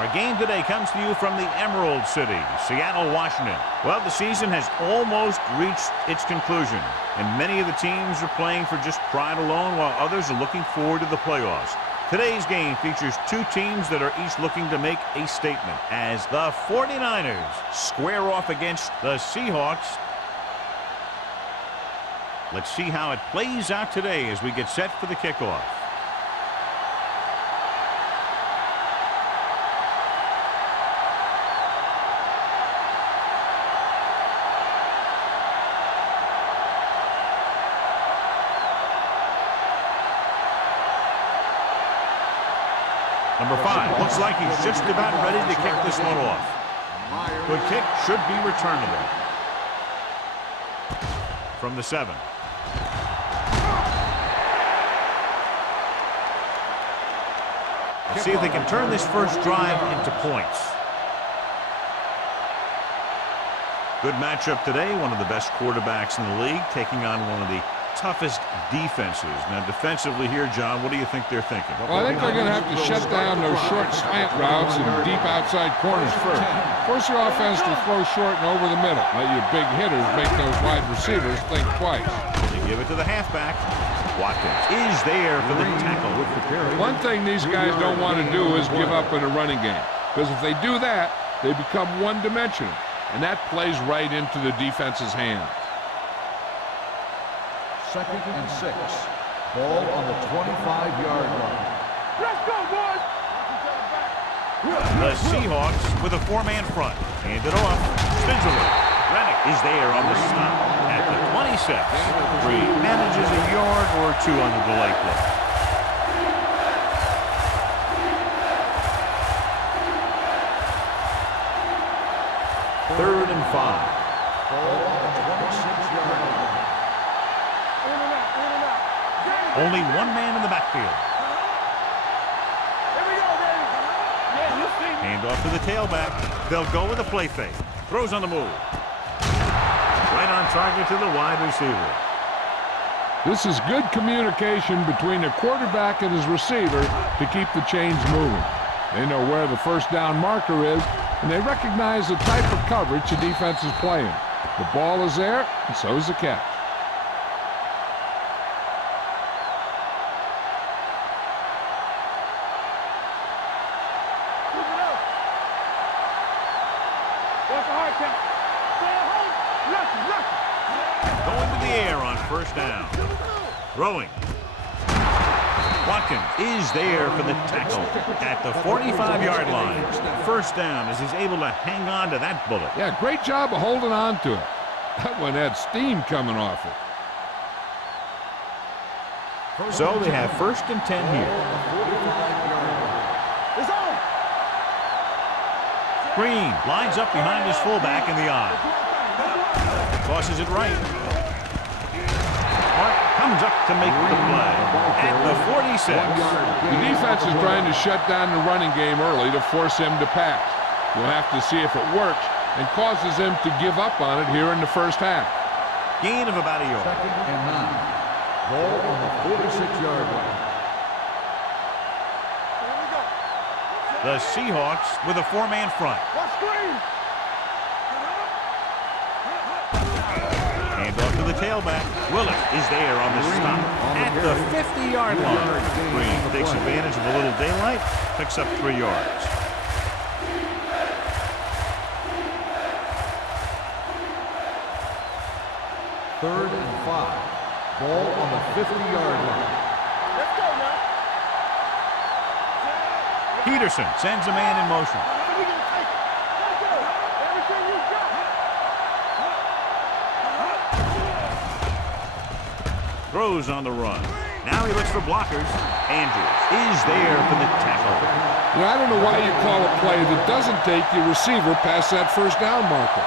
Our game today comes to you from the Emerald City, Seattle, Washington. Well, the season has almost reached its conclusion, and many of the teams are playing for just pride alone, while others are looking forward to the playoffs. Today's game features two teams that are each looking to make a statement, as the 49ers square off against the Seahawks. Let's see how it plays out today as we get set for the kickoff. Number 5 looks like he's just about ready to kick this one off. The kick should be returnable. From the 7. Let's see if they can turn this first drive into points. Good matchup today. One of the best quarterbacks in the league taking on one of the toughest defenses. Now, defensively here, John, what do you think they're thinking? Well, I think they're going to have to shut down those short slant routes and deep outside corners first. Force your offense to throw short and over the middle. Let your big hitters make those wide receivers think twice. They give it to the halfback. Watkins is there for the tackle. One thing these guys don't want to do is give up in a running game, because if they do that, they become one-dimensional, and that plays right into the defense's hand. 2nd and 6. Ball on the 25-yard line. Let's go, boys! The Seahawks with a 4-man front. Hand it off. Stingley. Rennick is there on the stop at the 26. Reed manages a yard or two on the delay play. Third and 5. Ball on the 26-yard line. Only one man in the backfield. Hand off to the tailback. They'll go with a play fake. Throws on the move. Right on target to the wide receiver. This is good communication between the quarterback and his receiver to keep the chains moving. They know where the first down marker is, and they recognize the type of coverage the defense is playing. The ball is there, and so is the catch. Going to the air on first down. Throwing. Watkins is there for the tackle at the 45-yard line. First down as he's able to hang on to that bullet. Yeah, great job of holding on to it. That one had steam coming off it. So they have 1st and 10 here. Green lines up behind his fullback in the eye. Tosses it right. Hart comes up to make the play at the 46. The defense is trying to shut down the running game early to force him to pass. We'll have to see if it works and causes him to give up on it here in the first half. Gain of about a yard. 2nd and 9. Ball on the 46-yard line. The Seahawks with a 4-man front. Hand off to the tailback. Willett is there on the stop at the 50-yard line. Green takes advantage of a little daylight, picks up 3 yards. Third and 5. Ball on the 50-yard line. Let's go now. Peterson sends a man in motion. Everything you got. Throws on the run. Now he looks for blockers. Andrews is there for the tackle. You know, I don't know why you call a play that doesn't take your receiver past that first down marker.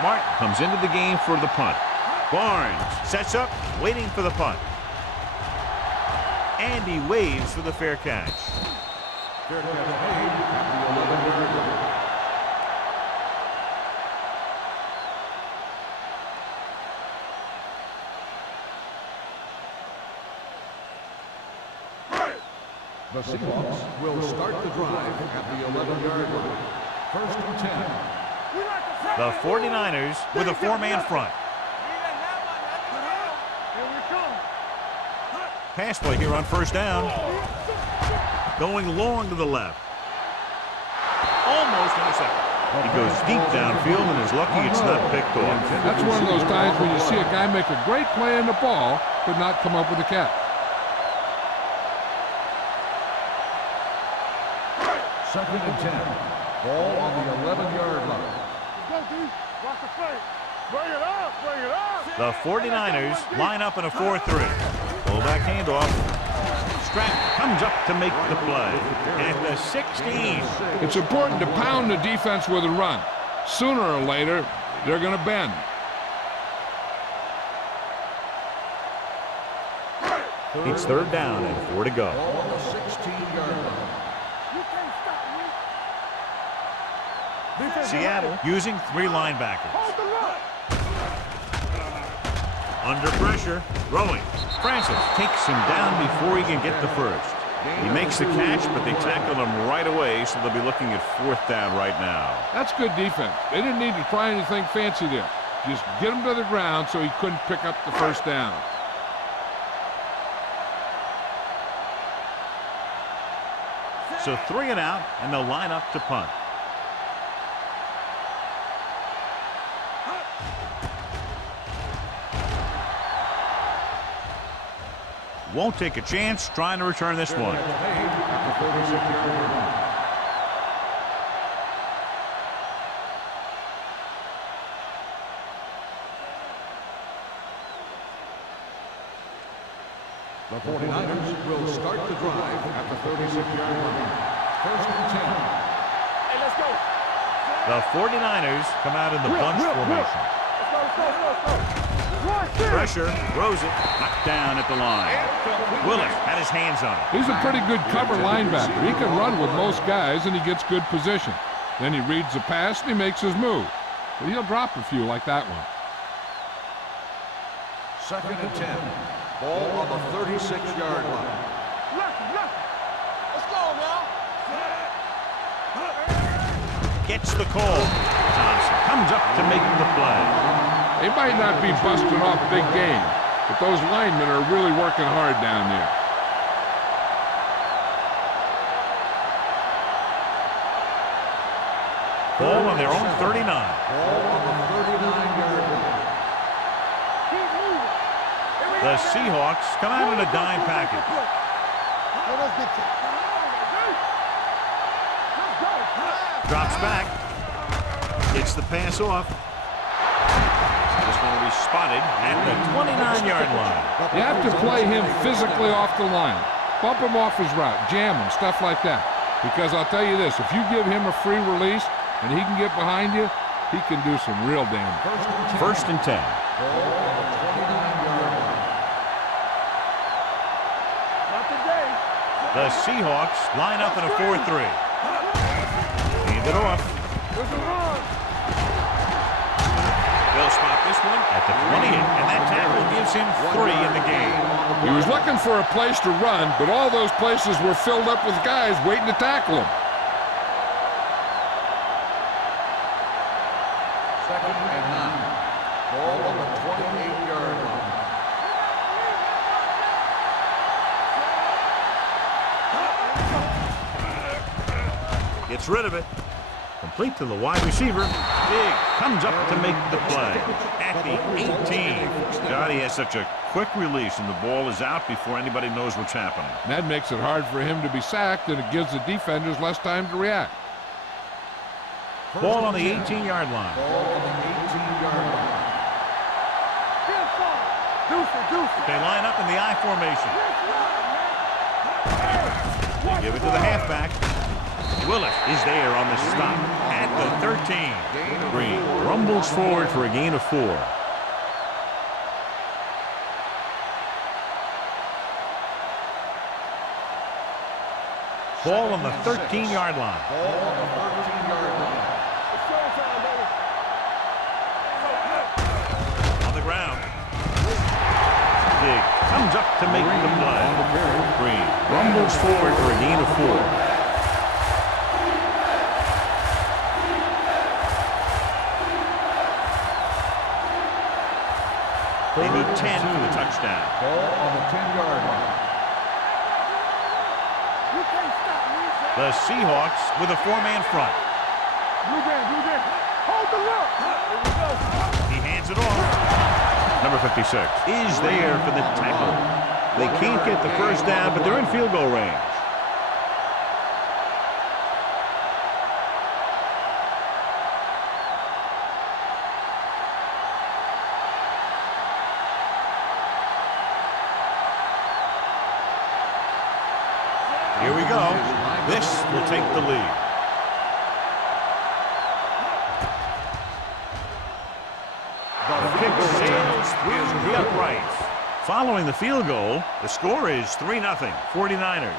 Martin comes into the game for the punt. Barnes sets up, waiting for the punt. And he waves for the fair catch. Fair catch made at the 11-yard line. The Seahawks will start the drive at the 11-yard line. First and 10. The 49ers with a four-man front. Pass play here on first down. Going long to the left. Almost intercepted. He goes deep downfield and is lucky it's not picked off. That's one of those times when you see a guy make a great play on the ball, but not come up with a catch. Second and 10. Ball on the 11-yard line. Go, D. Watch the play. Bring it up. Bring it up. The 49ers line up in a 4-3. Fullback handoff. Stratton comes up to make the play at the 16. It's important to pound the defense with a run. Sooner or later, they're going to bend. It's third down and 4 to go. Ball on the 16-yard line. You can't stop me. Defense, Seattle using 3 linebackers. hold the look. Under pressure, throwing. Francis takes him down before he can get the first. He makes the catch, but they tackle him right away, so they'll be looking at 4th down right now. That's good defense. They didn't need to try anything fancy there. Just get him to the ground so he couldn't pick up the first down. So 3 and out, and they'll line up to punt. Won't take a chance trying to return this one. At the 36-yard line. The 49ers will start the drive at the 36-yard line. First and 10. Hey, let's go. The 49ers come out in the bunch formation. Let's go. Pressure, throws it, knocked down at the line. Willis had his hands on it. He's a pretty good cover linebacker. He can run with most guys, and he gets good position. Then he reads the pass, and he makes his move. But he'll drop a few like that one. Second and 10. Ball on the 36-yard line. Let's go now. Gets the call. Johnson comes up to make the play. They might not be busting off big game, but those linemen are really working hard down there. Ball on their own 39. Ball on the 39-yard line. Keep moving. The Seahawks come out in a dime package. Drops back. Gets the pass off. This one will be spotted at the 29-yard line. You have to play him physically off the line. Bump him off his route, jam him, stuff like that. Because I'll tell you this, if you give him a free release and he can get behind you, he can do some real damage. First and 10. Ball on the 29-yard line. Not today. The Seahawks line up in a 4-3. Hand it off. There's a run. They'll spot this one at the 28, and that tackle gives him 3 in the game. He was looking for a place to run, but all those places were filled up with guys waiting to tackle him. Second and 9. Ball on the 28-yard line. Gets rid of it. Complete to the wide receiver. Big comes up to make the play at the 18. God, he has such a quick release, and the ball is out before anybody knows what's happening. And that makes it hard for him to be sacked, and it gives the defenders less time to react. Ball on the 18-yard line. Ball on the 18-yard line. They line up in the I formation. They give it to the halfback. Willis is there on the stop at the 13. Green rumbles forward for a gain of 4. Ball on the 13-yard line. Ball on the 13-yard line. On the ground. dig. Comes up to make the play. Green rumbles forward for a gain of 4. They need 10 for the touchdown. Ball on the 10-yard line. The Seahawks with a 4-man front. Blue game. Hold the look. Here we go. He hands it off. Number 56 is there for the tackle. They can't get the first down, but they're in field goal range. Here we go. This will take the lead. The kick sails through the uprights. Following the field goal, the score is 3-0, 49ers.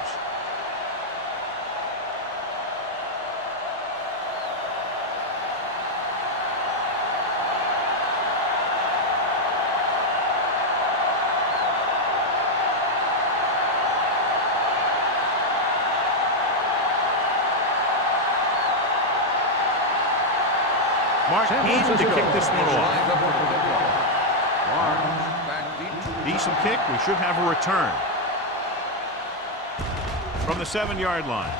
Mark Hayden to kick this one off. Decent kick. We should have a return. From the 7-yard line.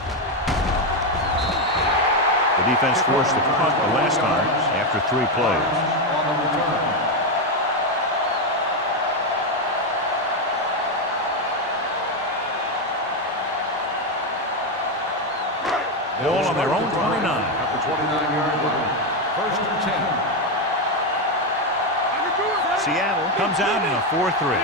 The defense forced the punt the last time after 3 plays. Ball on their own 29. At the 29-yard line. First and 10. Seattle comes out in a 4-3.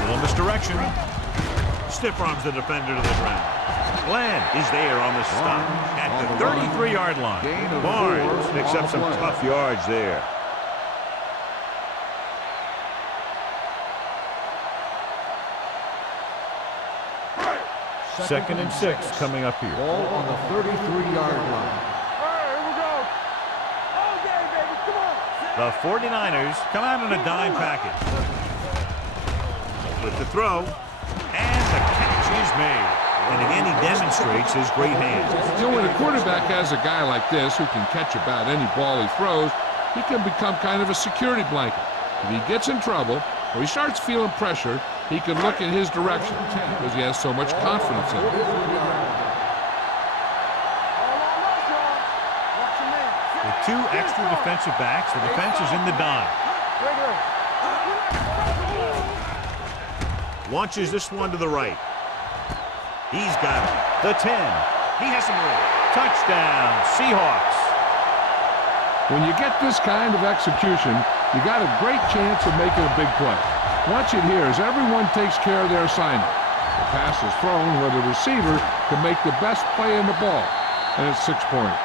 Little misdirection. Stiff arms the defender to the ground. Glenn is there on the stop at the 33-yard line. Barnes picks up some tough yards there. Second and 6 coming up here. Ball on the 33-yard line. Here we go. All day, baby. Come on. The 49ers come out in a dime package. With the throw, and the catch is made. And again, he demonstrates his great hands. You know, when a quarterback has a guy like this who can catch about any ball he throws, he can become kind of a security blanket. If he gets in trouble or he starts feeling pressure, he can look in his direction because he has so much confidence in him. With 2 extra defensive backs, the defense is in the dime. Launches this one to the right. He's got it. The 10. He has some room. Touchdown, Seahawks. When you get this kind of execution, you got a great chance of making a big play. Watch it here as everyone takes care of their assignment. The pass is thrown where the receiver can make the best play in the ball, and it's 6 points.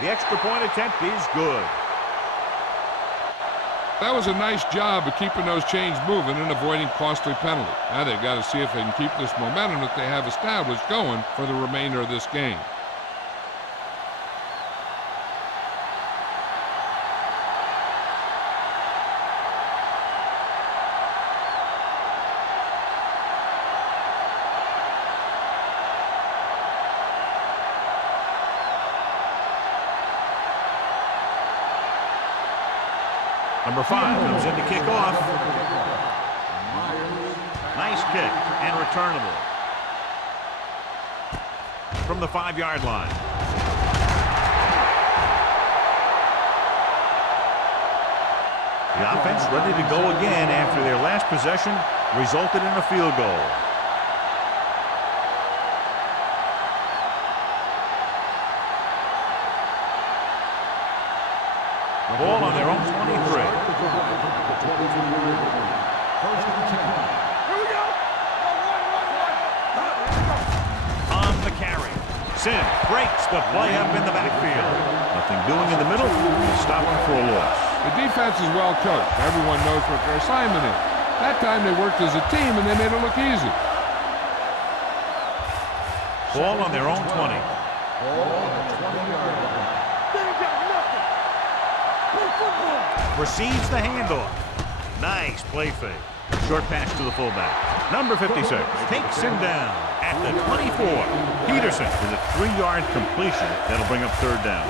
The extra point attempt is good. That was a nice job of keeping those chains moving and avoiding costly penalty. Now they've got to see if they can keep this momentum that they have established going for the remainder of this game. Number 5 comes in to kick off. Nice kick and returnable. From the 5-yard line. The offense ready to go again after their last possession resulted in a field goal. Ball on their own 23. First and 10. Here we go. On the carry. Sim breaks the play up in the backfield. Nothing doing in the middle. Stop him for a loss. The defense is well coached. Everyone knows what their assignment is. That time they worked as a team and they made it look easy. Ball on their own 20. Ball on the 20-yard line. They ain't got nothing. Play football. Receives the handoff. Nice play fake. Short pass to the fullback. Number 56 takes him down at the 24. Peterson with a 3-yard completion. That'll bring up third down.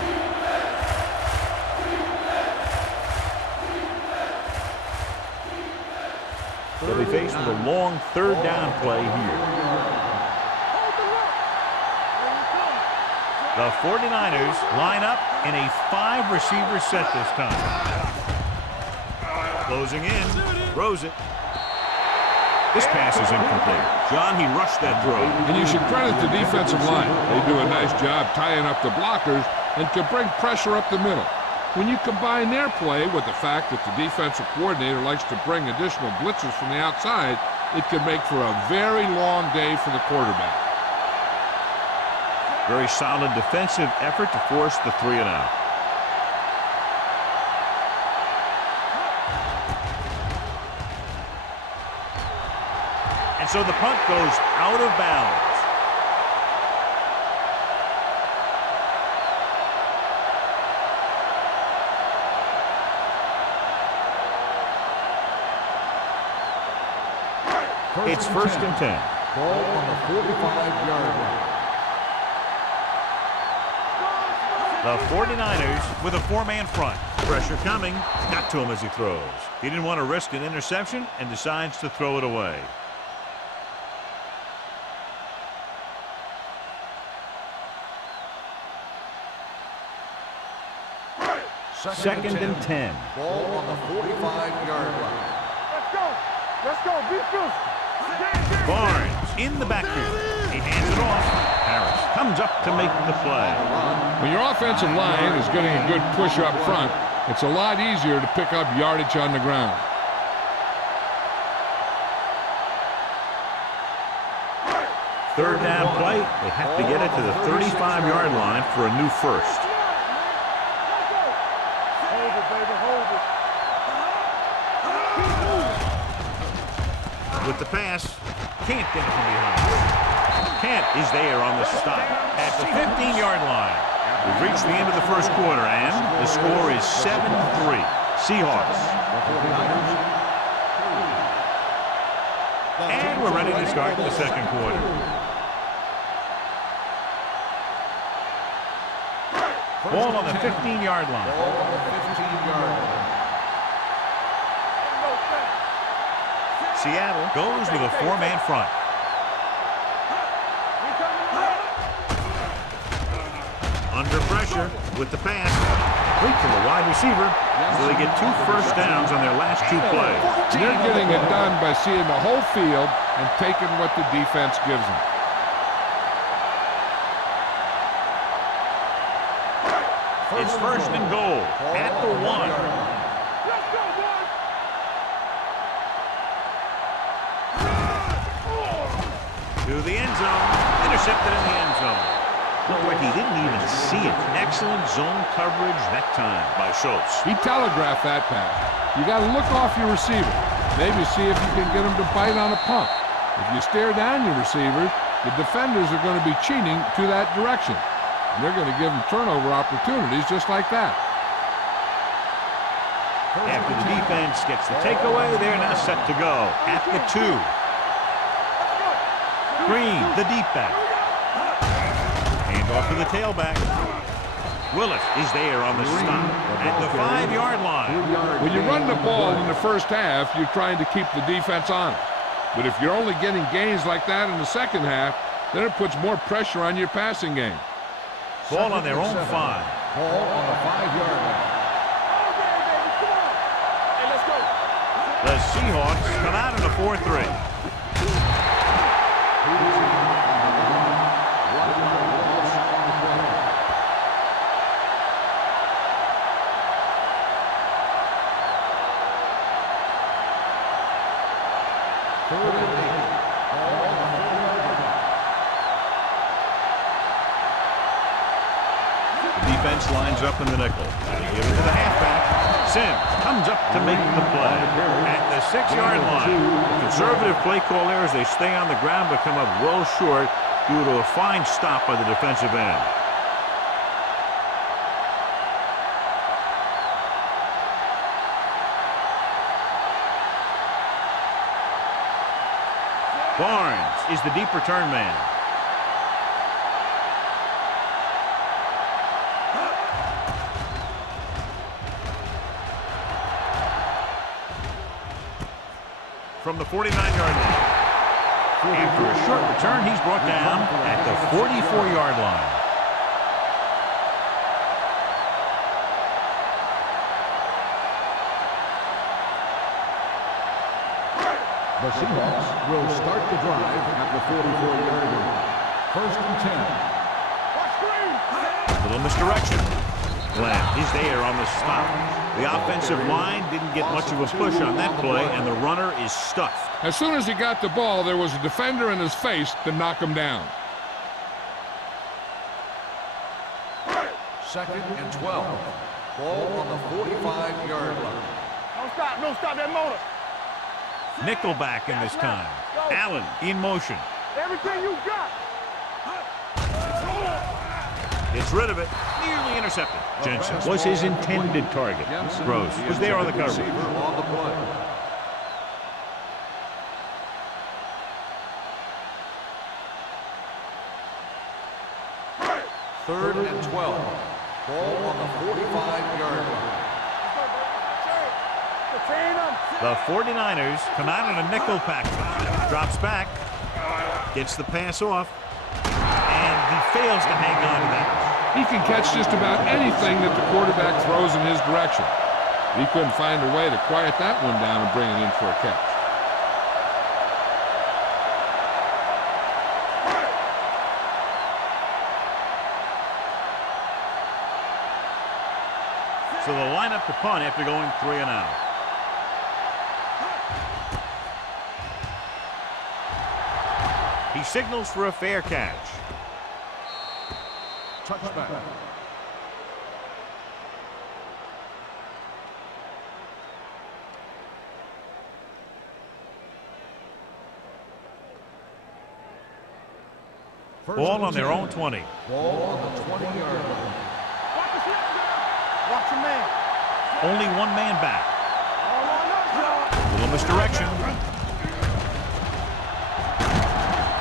They'll be faced with a long third down play here. Hold the rock. Here we come. The 49ers line up in a 5-receiver set this time. Closing in. Throws it. This pass is incomplete. John, he rushed that throw. And you should credit the defensive line. They do a nice job tying up the blockers and can bring pressure up the middle. When you combine their play with the fact that the defensive coordinator likes to bring additional blitzes from the outside, it can make for a very long day for the quarterback. Very solid defensive effort to force the 3 and out. And so the punt goes out of bounds. It's first and 10. Ball on the 45-yard line. The 49ers with a 4-man front. Pressure coming. Got to him as he throws. He didn't want to risk an interception and decides to throw it away. Second and 10. Ball on the 45-yard line. Let's go. Let's go. Be fierce. Barnes in the backfield. He hands it off. Harris comes up to make the play. When your offensive line is getting a good push up front, it's a lot easier to pick up yardage on the ground. Third down play. They have to get it to the 35-yard line for a new first. Hold it, baby. Hold it. With the pass, Can't get it from behind. Kent is there on the stop at the 15-yard line. We've reached the end of the first quarter, and the score is 7-3. Seahawks. And we're ready to start the second quarter. Ball on the 15-yard line. Ball on the 15-yard line. Seattle goes with a four-man front. Under pressure with the pass. Complete to the wide receiver. So they get 2 first downs on their last 2 plays. They're getting it done by seeing the whole field and taking what the defense gives them. It's first and goal at the 1. Let's go, boys! To the end zone. Intercepted in the end zone. Looked like he didn't even see it. Excellent zone coverage that time by Schultz. He telegraphed that pass. You got to look off your receiver. Maybe see if you can get him to bite on a pump. If you stare down your receiver, the defenders are going to be cheating to that direction. And they're going to give them turnover opportunities just like that. After the defense gets the takeaway, they're now set to go at the 2. Green, the deep back. Hand off to the tailback. Willis is there on the stop at the 5-yard line. When you run the ball in the first half, you're trying to keep the defense honest. But if you're only getting gains like that in the second half, then it puts more pressure on your passing game. Ball on their own 5. Ball on the 5-yard line. The Seahawks come out in a 4-3. Third and 8. Ball on the 40-yard line. The defense lines up in the nickel. They give it to the halfback. Sims comes up to make the play. At the 6-yard line, the conservative play call there as they stay on the ground but come up well short due to a fine stop by the defensive end. Barnes is the deep return man. From the 49-yard line. After a short return, he's brought down at the 44-yard line. The Seahawks will start the drive at the 44-yard line. First and 10. A little misdirection. Glenn is there on the stop. The offensive line didn't get much of a push on that play, and the runner is stuffed. As soon as he got the ball, there was a defender in his face to knock him down. Second and 12. Ball on the 45-yard line. Don't stop that motor. Nickelback in this time. Allen in motion. Everything you got. Gets rid of it. Nearly intercepted. Jensen was his intended target. Gross was there on the coverage. On the play. Third and 12. Ball on the 45-yard line. The 49ers come out in a nickel package. Drops back. Gets the pass off. And he fails to hang on to that. He can catch just about anything that the quarterback throws in his direction. He couldn't find a way to quiet that one down and bring it in for a catch. So they'll line up to punt after going 3 and out. He signals for a fair catch. Touchback. Ball on their own 20. Ball on the 20-yard line. Watch your man. Only one man back. Little misdirection.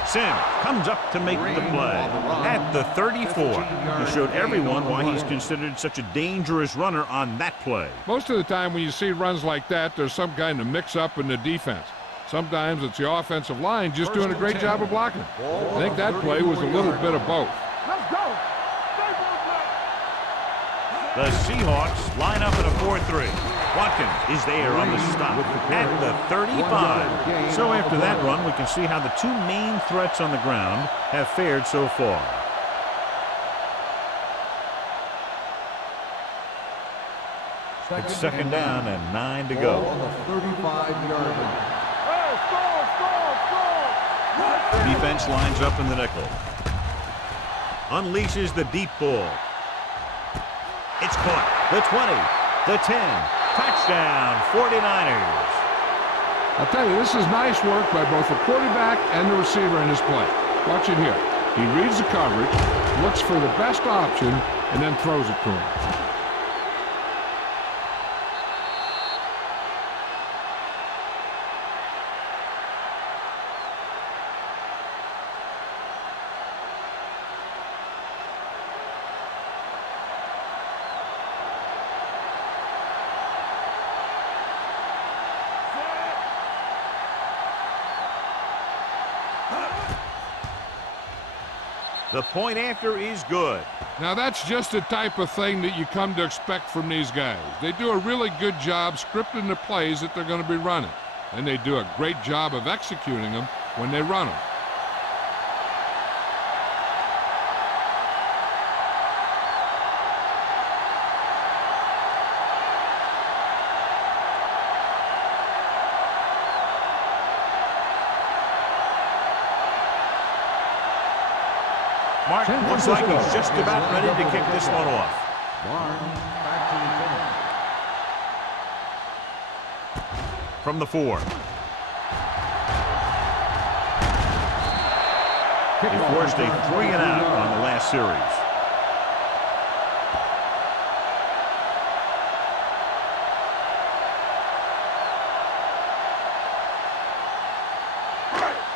Sim comes up to make the play. At the 34. He showed everyone why he's considered such a dangerous runner on that play. Most of the time when you see runs like that, there's some kind of mix-up in the defense. Sometimes it's the offensive line just doing a great job of blocking. I think that play was a little bit of both. Let's go. The Seahawks line up in a 4-3. Watkins is there on the stop at the 35. So after that run, we can see how the two main threats on the ground have fared so far. It's second down and 9 to go. On the 35-yard line. Hey, score. Defense lines up in the nickel. Unleashes the deep ball. It's caught. The 20, the 10. Touchdown, 49ers. I'll tell you, this is nice work by both the quarterback and the receiver in this play. Watch it here. He reads the coverage, looks for the best option, and then throws it to him. The point after is good. Now that's just the type of thing that you come to expect from these guys. They do a really good job scripting the plays that they're going to be running. And they do a great job of executing them when they run them. Mark, looks like he's just about ready to kick this one off. Barnes back to the From the 4. He forced a 3-and-out on the last series.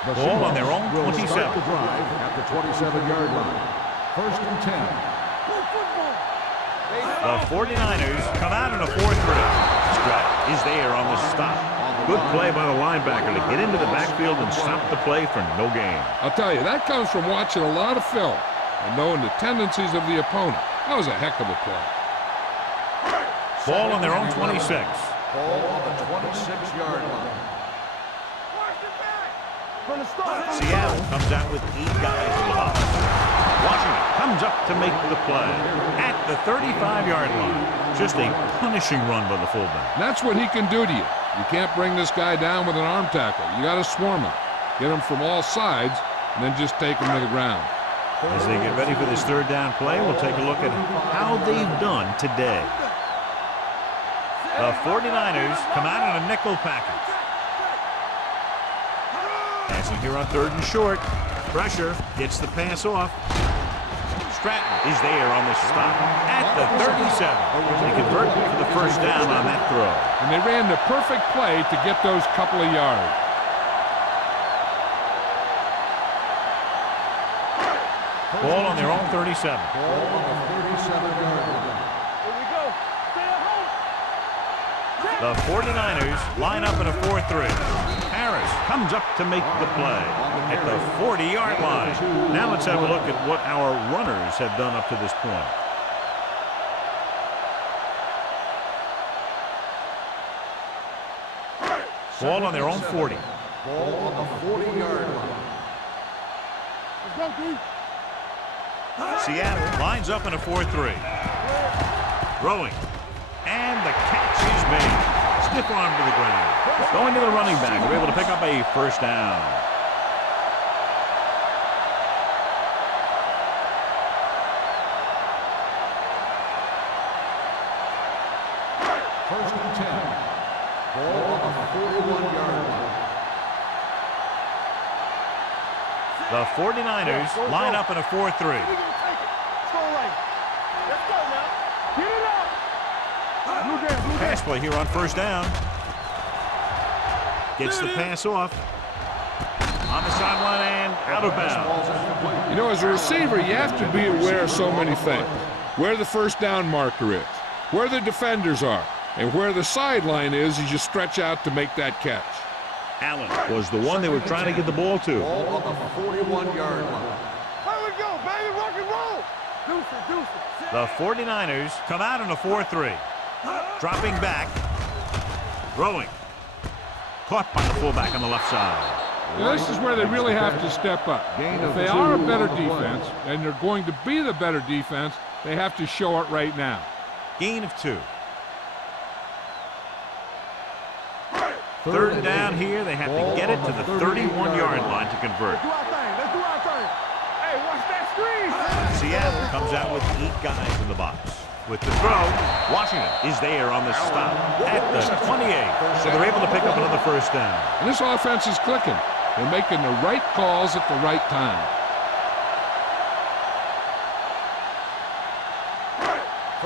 Ball on their own 27. The drive at the 27-yard line. 1st and 10. The 49ers come out in a 4-3. Stratton is there on the stop. Good play by the linebacker to get into the backfield and stop the play for no gain. I'll tell you, that comes from watching a lot of film and knowing the tendencies of the opponent. That was a heck of a play. Ball on their own 26. Ball on the 26-yard line. Seattle comes out with 8 guys in the box. Washington comes up to make the play at the 35-yard line. Just a punishing run by the fullback. And that's what he can do to you. You can't bring this guy down with an arm tackle. You got to swarm him. Get him from all sides, and then just take him to the ground. As they get ready for this 3rd down play, we'll take a look at how they've done today. The 49ers come out in a nickel package. Passing here on 3rd and short. Pressure gets the pass off. Stratton is there on the stop at the 37. They convert for the 1st down on that throw. And they ran the perfect play to get those couple of yards. Ball on their own 37. Ball on the 37-yard line. Here we go. Stay at home. The 49ers line up in a 4-3. Harris comes up to make the play at the 40-yard line. Now let's have a look at what our runners have done up to this point. Ball on their own 40. Ball on the 40-yard line. Let's go, D. Seattle lines up in a 4-3. Throwing. And the catch is made. Stiff arm to the ground. Going to the running back. They're able to pick up a 1st down. First and 10. Ball on the 41-yard line. The 49ers line up in a 4-3. We're gonna take it. Slow right. Let's go now. Get it up. Blue game, blue game. Pass play here on 1st down. Gets the pass off. On the sideline and out of bounds. You know, as a receiver, you have to be aware of so many things. Where the 1st down marker is, where the defenders are, and where the sideline is as you stretch out to make that catch. Allen was the one they were trying to get the ball to. Ball on the 41-yard line. Here we go, baby. Rock and roll. Deuce it, deuce it. The 49ers come out in a 4-3. Dropping back. Throwing. Caught by the fullback on the left side. Now, this is where they really have to step up. If they are a better defense, and they're going to be the better defense, they have to show it right now. Gain of 2. 3rd down here. They have to get it to the 31-yard line to convert. Do our thing. Let's do our thing. Hey, watch that screen. Seattle comes out with 8 guys in the box. With the throw, Washington is there on the stop at the 28. So they're able to pick up another 1st down. And this offense is clicking. They're making the right calls at the right time.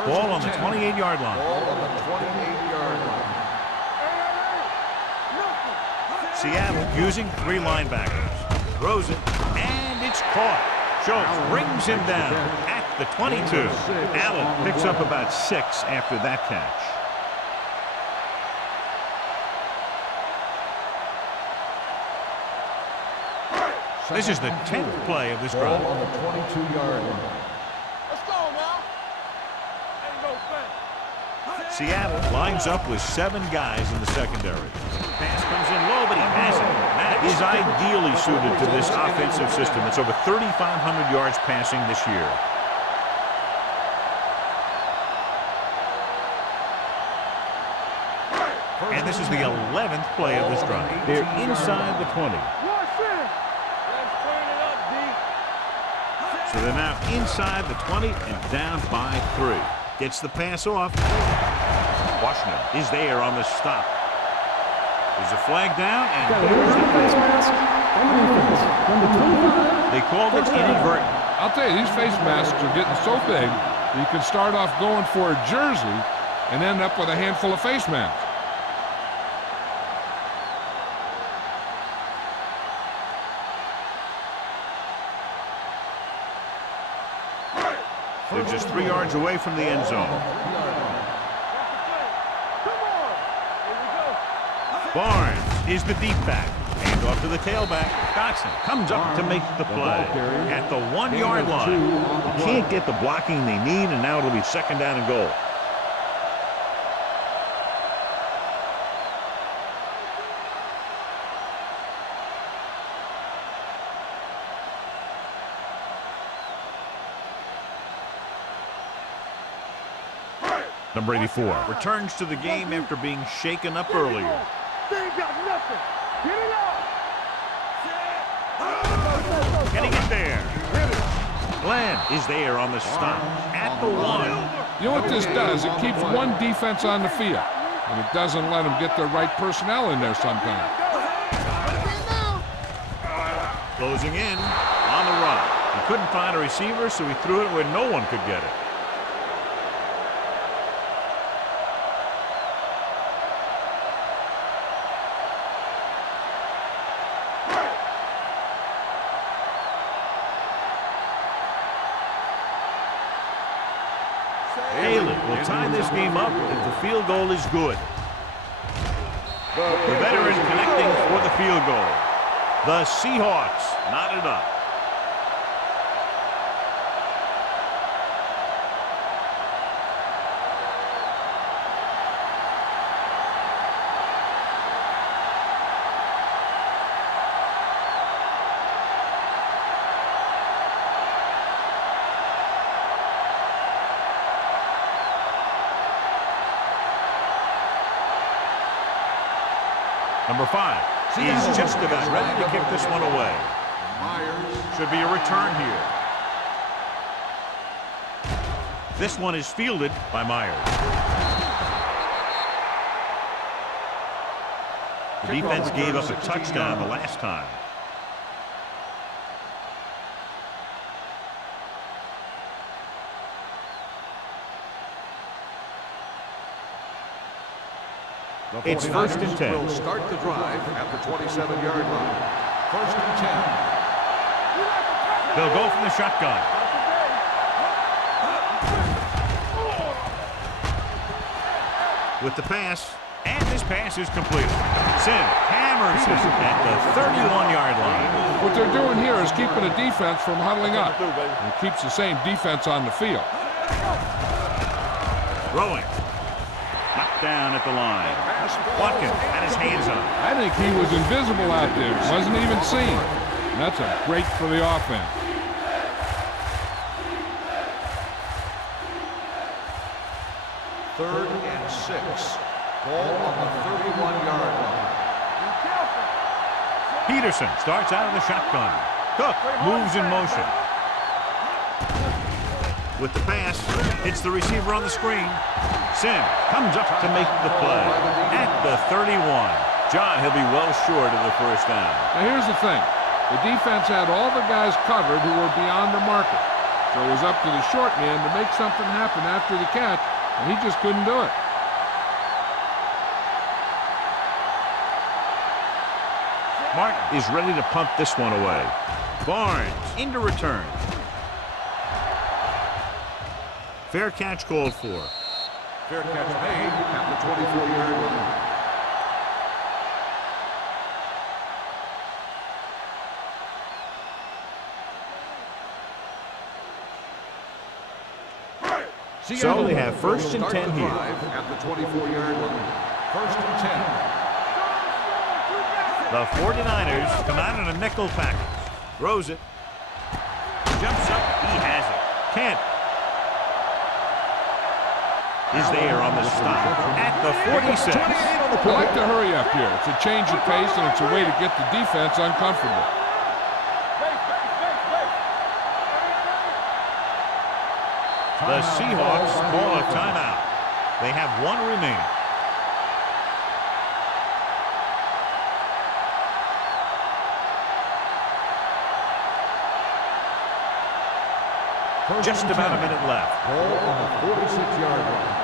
Ball on the 28-yard line. Ball on the 28-yard line. Seattle using 3 linebackers. Throws it, and it's caught. Schultz brings him down at the 22. Allen picks up about 6 after that catch. This is the 10th play of this drive. Ball on the 22-yard line. Let's go now. Ain't no thing. Seattle lines up with 7 guys in the secondary. Pass comes in low, but he has it. That is ideally suited to this offensive system. It's over 3,500 yards passing this year. And this is the 11th play of this drive. They're inside the 20. Watch it. Let's turn it up, D. So they're now inside the 20 and down by 3. Gets the pass off. Washington is there on the stop. There's a flag down, and here's the face mask. They called it inadvertent. I'll tell you, these face masks are getting so big that you can start off going for a jersey and end up with a handful of face masks. They're just 3 yards away from the end zone. Barnes is the deep back. Hand off to the tailback. Dotson comes up to make the play. At the 1-yard line. They can't get the blocking they need, and now it'll be 2nd down and goal. Number 84 returns to the game after being shaken up earlier. They ain't got nothing. Get it out. Getting it there. Glenn is there on the stop at the 1. You know what this does? It keeps one defense on the field, and it doesn't let them get the right personnel in there sometimes. Closing in on the run. He couldn't find a receiver, so he threw it where no one could get it. Will tie this game up if the field goal is good. The veteran connecting for the field goal. The Seahawks knotted up. Number 5 is just about ready to kick this one away. Should be a return here. This one is fielded by Myers. The defense gave up a touchdown the last time. It's 1st and 10. Will start the drive at the 27-yard line. 1st and 10. They'll go from the shotgun. With the pass, and this pass is completed. Sim hammers it at the 31-yard line. What they're doing here is keeping the defense from huddling up. It keeps the same defense on the field. Throwing. Knocked down at the line. Watkins had his hands up. I think he was invisible out there. Wasn't even seen. And that's a great for the offense. Third and 6. Ball on the 31-yard line. Peterson starts out of the shotgun. Cook moves in motion. With the pass, hits the receiver on the screen. Sim comes up to make the play at the 31. John, he'll be well short of the 1st down. Now here's the thing. The defense had all the guys covered who were beyond the marker. So it was up to the short man to make something happen after the catch, and he just couldn't do it. Martin is ready to punt this one away. Barnes into return. Fair catch called for. Fair catch made at the 24-yard line. So they have 1st and 10 here. At the 24-yard line. 1st and 10. The 49ers come out in a nickel package. Throws it. Jumps up. He has it. Kent is there on the stop at the 46. I like to hurry up here. It's a change of pace, and it's a way to get the defense uncomfortable. The Seahawks call a timeout. They have one remaining. Just about a minute left. Ball on the 46-yard line.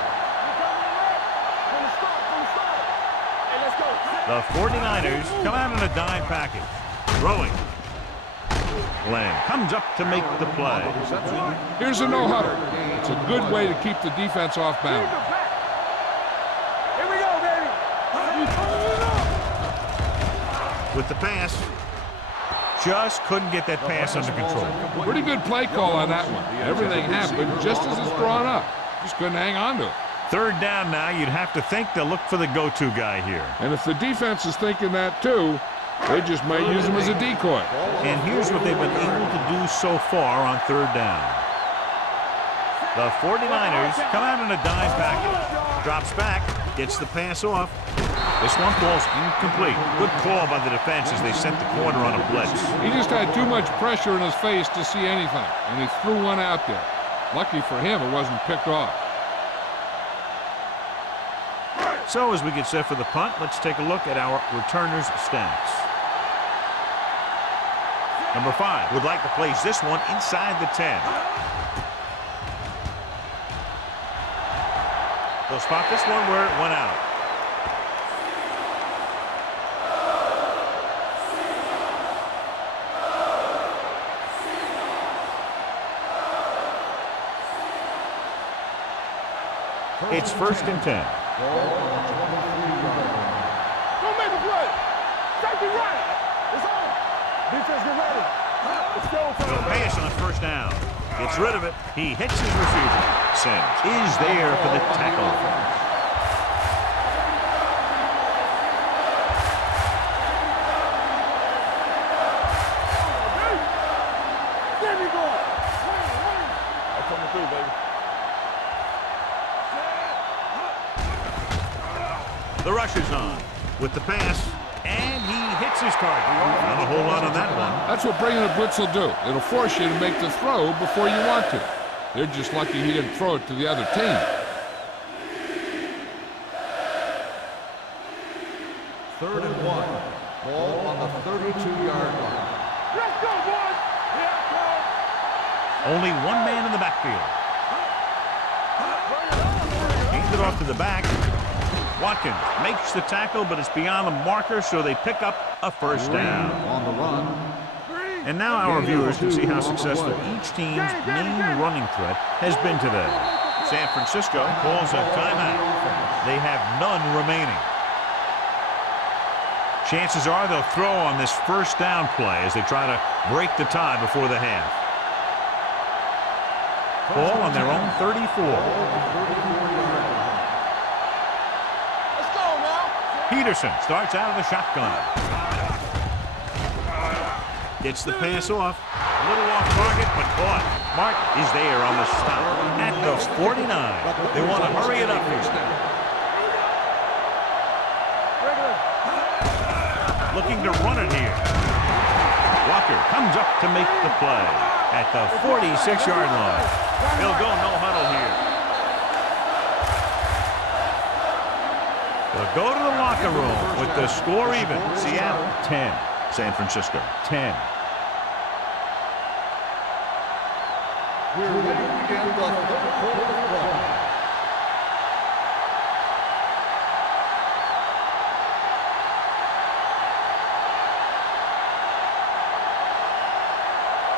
The 49ers come out in a dime package. Throwing. Glenn comes up to make the play. Here's a no-huddle. It's a good way to keep the defense off balance. Here we go, baby. With the pass. Just couldn't get that pass under control. Pretty good play call on that one. Everything happened just as it's drawn up. Just couldn't hang on to it. Third down now, you'd have to think they'll look for the go-to guy here. And if the defense is thinking that too, they just might use him as a decoy. And here's what they've been able to do so far on third down. The 49ers come out in a dime package. Drops back, gets the pass off. This one falls incomplete. Good call by the defense as they sent the corner on a blitz. He just had too much pressure in his face to see anything, and he threw one out there. Lucky for him, it wasn't picked off. So as we get set for the punt, let's take a look at our returners' stats. Number 5 would like to place this one inside the 10. They'll spot this one where it went out. It's 1st and 10. Don't make a play. Safety right. It's on. Defense get ready. It's go time. No pass on 1st down. Gets rid of it. He hits his receiver. Sims is there for the tackle. There we go. I'm coming through, baby. The rush is on with the pass, and he hits his target. Not a whole lot on that one. That's what bringing a blitz will do. It'll force you to make the throw before you want to. They're just lucky he didn't throw it to the other team. 3rd and 1. Ball on the 32-yard line. Let's go, boys. Only one man in the backfield. Hands it off to the back. Watkins makes the tackle, but it's beyond the marker, so they pick up a 1st down. On the run. And now our viewers can see how successful each team's main running threat has been today. San Francisco calls a timeout. They have none remaining. Chances are they'll throw on this 1st down play as they try to break the tie before the half. Ball on their own 34. Peterson starts out of the shotgun. Gets the pass off. A little off target, but caught. Martin is there on the stop at the 49. They want to hurry it up here. Looking to run it here. Walker comes up to make the play at the 46-yard line. They'll go no huddle here. They'll go to the locker room with the score even. Seattle 10, San Francisco 10. We're ready to begin the 3rd quarter of play.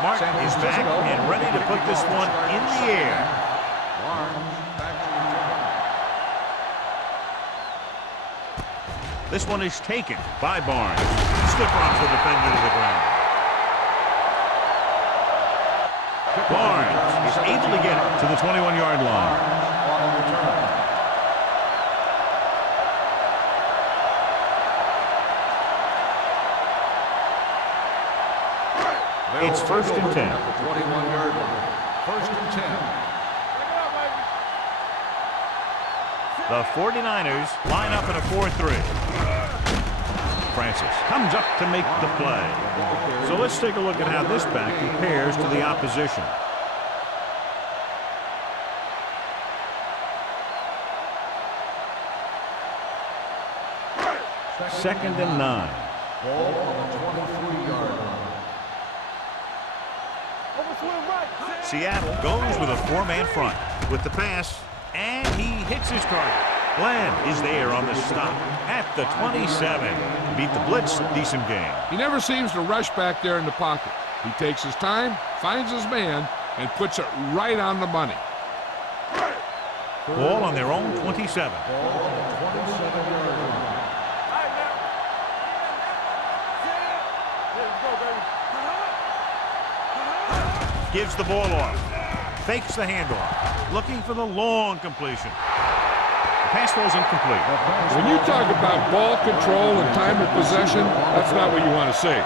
Martin is back and ready to put this one in the air. This one is taken by Barnes. Stiff arms the defender to the ground. Barnes is able to get it to the 21-yard line. It's 1st and 10. 21-yard line. 1st and 10. The 49ers line up in a 4-3. Francis comes up to make the play. So let's take a look at how this back compares to the opposition. 2nd and 9. Ball on the 23-yard line. Seattle goes with a 4-man front with the pass, and he hits his target. Glenn is there on the stop at the 27. Beat the blitz, decent game. He never seems to rush back there in the pocket. He takes his time, finds his man, and puts it right on the money. Ball on their own 27. Ball on the 27-yard line. Gives the ball off. Fakes the handoff. Looking for the long completion. The pass falls incomplete. When you talk about ball control and time of possession, that's not what you want to see.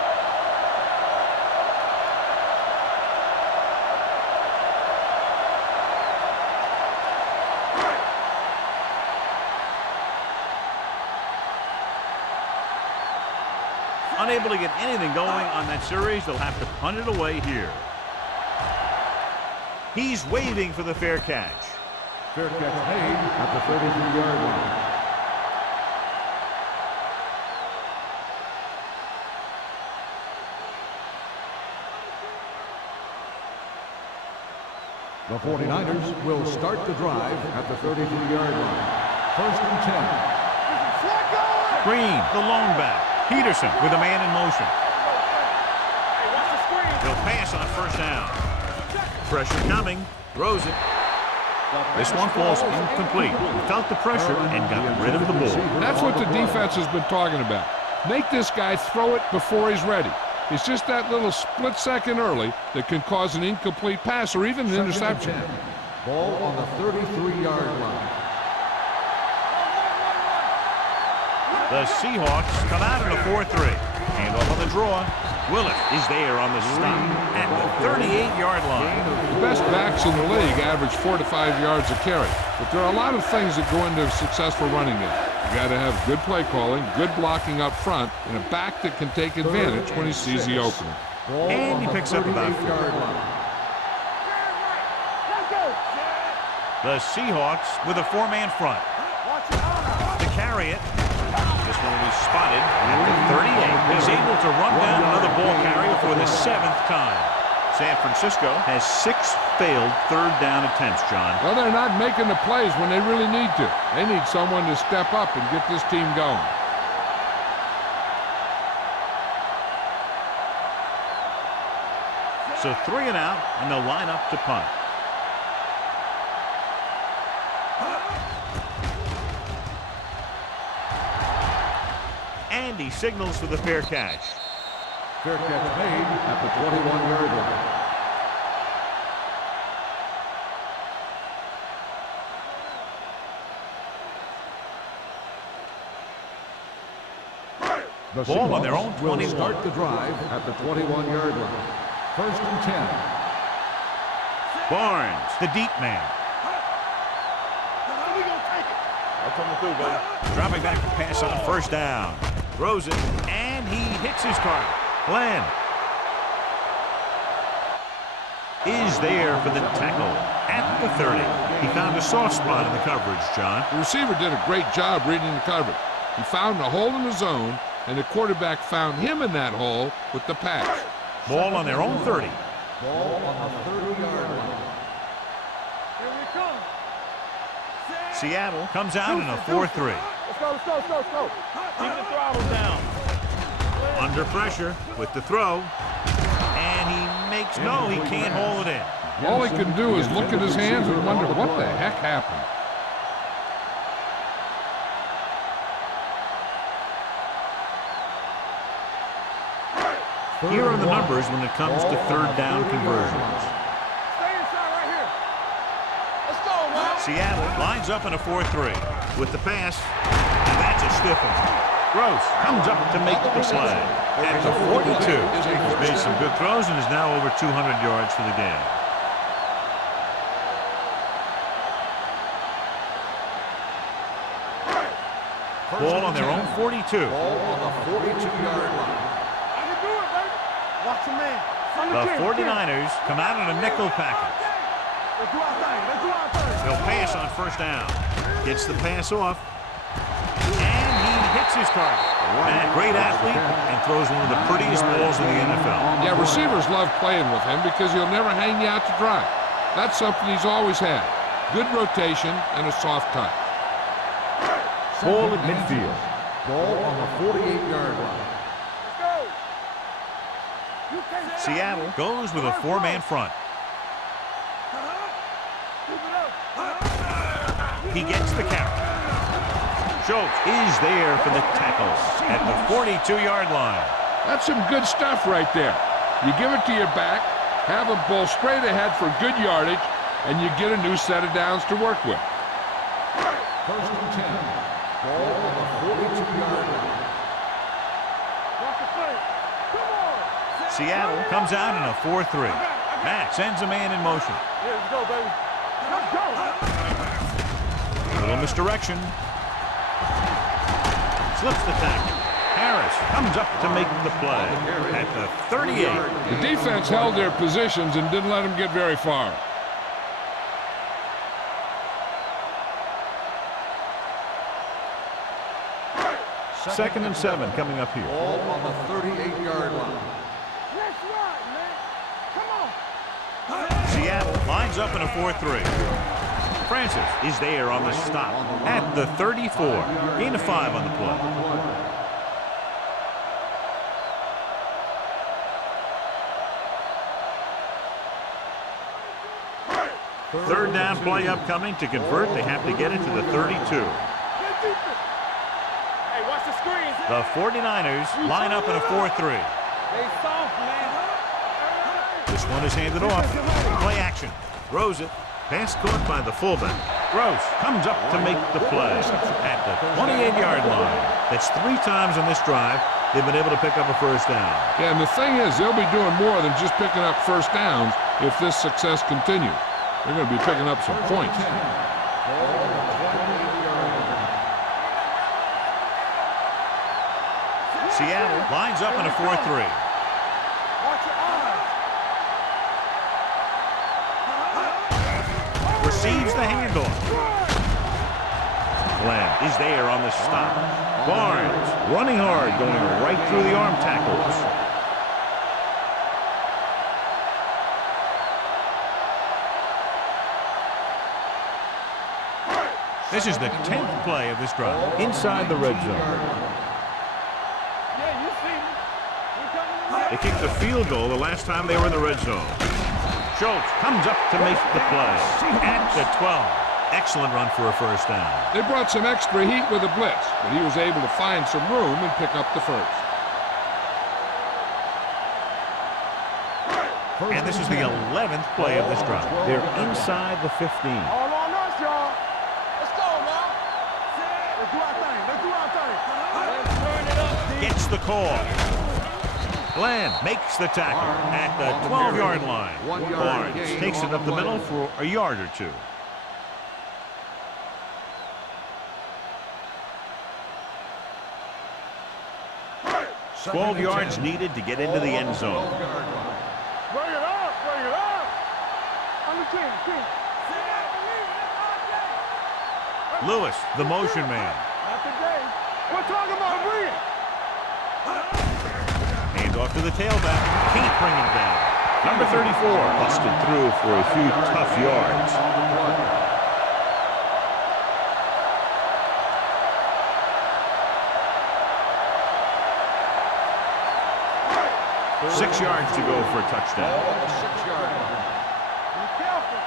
Unable to get anything going on that series, they'll have to punt it away here. He's waving for the fair catch. Fair catch made at the 33-yard line. The 49ers will start the drive at the 33-yard line. 1st and 10. Green, the lone back. Peterson with a man in motion. They'll pass on 1st down. Pressure coming. Throws it. This one falls incomplete. He felt the pressure and got rid of the ball. That's what the defense has been talking about. Make this guy throw it before he's ready. It's just that little split second early that can cause an incomplete pass or even an interception. Ball on the 33-yard line. The Seahawks come out in a 4-3. Hand off on the draw. Willett is there on the stop at the 38-yard line. The best backs in the league average 4 to 5 yards a carry. But there are a lot of things that go into a successful running game. You got to have good play calling, good blocking up front, and a back that can take advantage when he sees the opening. And he picks up about 4. The Seahawks with a 4-man front. To carry it. This one will be spotted at the 38. He's able to run down another ball carrier for the 7th time. San Francisco has 6 failed 3rd down attempts, John. Well, they're not making the plays when they really need to. They need someone to step up and get this team going. So 3 and out, and they'll line up to punt. And he signals for the fair catch. Fair catch made at the 21-yard line. The ball on their own will 21. Start the drive at the 21-yard line. 1st and 10. Barnes, the deep man. Dropping back to pass on 1st down. Throws it, and he hits his target. Glenn is there for the tackle at the 30. He found a soft spot in the coverage, John. The receiver did a great job reading the coverage. He found a hole in the zone, and the quarterback found him in that hole with the pass. Ball on their own 30. Ball on the 30-yard line. Seattle comes out in a 4-3. Let's go. Keep the throttle down. Under pressure with the throw. And he makes no, he can't hold it in. All he can do is look at his hands and wonder what the heck happened. Here are the numbers when it comes to 3rd down conversions. Stay inside right here. Let's go, man. Seattle lines up in a 4-3 with the pass, and that's a stiff one. Gross comes up to make the play at the 42. He's made some good throws and is now over 200 yards for the game. Ball on their own 42. Ball on the 42-yard line. I can do it, baby. Watch your man. The 49ers come out in a nickel package. Let's do our thing. They'll pass on 1st down. Gets the pass off. And he hits his target. Man, great athlete and throws one of the prettiest balls in the NFL. Yeah, receivers love playing with him because he'll never hang you out to dry. That's something he's always had. Good rotation and a soft touch. Ball at midfield. Ball on the 48-yard line. Seattle goes with a four-man front. He gets the count. Schultz is there for the tackle at the 42-yard line. That's some good stuff right there. You give it to your back, have him pull straight ahead for good yardage, and you get a new set of downs to work with. First and 10. Ball on the 42-yard line. Seattle comes out in a 4-3. Matt sends a man in motion. Yeah, let's go, baby. Let's go. Little misdirection. Slips the tackle. Harris comes up to make the play at the 38. The defense held their positions and didn't let them get very far. Second and 7 coming up here. Ball on the 38-yard line. Let's ride, man. Come on. Seattle lines up in a 4-3. Francis is there on the stop at the 34. Gain of 5 on the play. Third down play upcoming. To convert, they have to get it to the 32. Hey, watch the screens. The 49ers line up in a 4-3. They soft, man. This one is handed off. Play action. Throws it. Pass caught by the fullback. Gross comes up to make the play at the 28-yard line. That's 3 times on this drive they've been able to pick up a first down. Yeah, and the thing is, they'll be doing more than just picking up first downs if this success continues. They're going to be picking up some points. Seattle lines up in a 4-3. Watch your eyes. Receives the handoff. Glenn is there on the stop. Barnes running hard, going right through the arm tackles. This is the 10th play of this drive. Inside the red zone. Yeah, you see me. We coming in. They kicked the field goal the last time they were in the red zone. Schultz comes up to make the play at the 12. Excellent run for a first down. They brought some extra heat with a blitz, but he was able to find some room and pick up the first. And this is the 11th play of this drive. They're inside the 15. All on us, y'all. Let's go, man. Let's do our thing. Let's do our thing. Let's turn it up, D. Gets the call. Glenn makes the tackle at the 12-yard line. Barnes takes it up the middle for a yard or two. Second 12 and yards 10. needed to get into the end zone. Bring it up. Bring it up. On the team. Lewis, the motion man. Not today. We're talking about Reed. Hand off to the tailback. Can't bring him down. Number 34 busted through for a few tough yards. 6 yards to go for a touchdown. Ball on the 6-yard line. Be careful.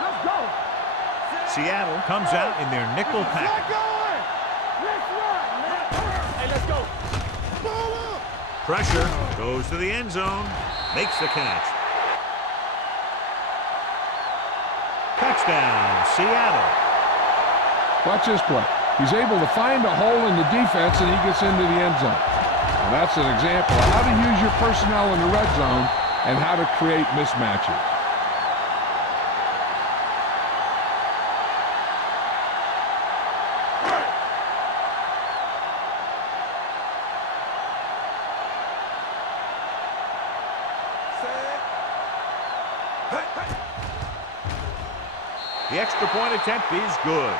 Let's go. Seattle comes out in their nickel Let's package. go. Let's ride, man. Hey, let's go. Ball up. Pressure goes to the end zone. Makes the catch. Touchdown, Seattle. Watch this play. He's able to find a hole in the defense, and he gets into the end zone. Now, that's an example of how to use your personnel in the red zone and how to create mismatches. The extra point attempt is good.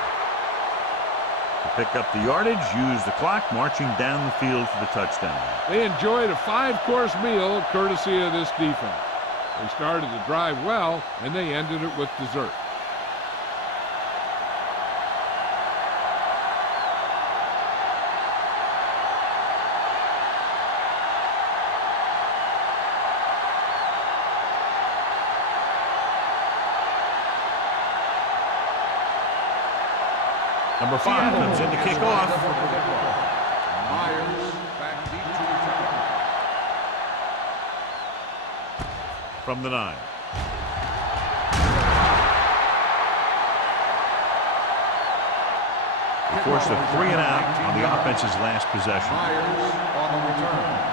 To pick up the yardage, use the clock, marching down the field for the touchdown. They enjoyed a 5-course meal courtesy of this defense. They started the drive well, and they ended it with dessert. Number 5 comes in to kick off. Myers back deep to return. From the 9. Forced a 3 and out on the offense's last possession. Myers on the return.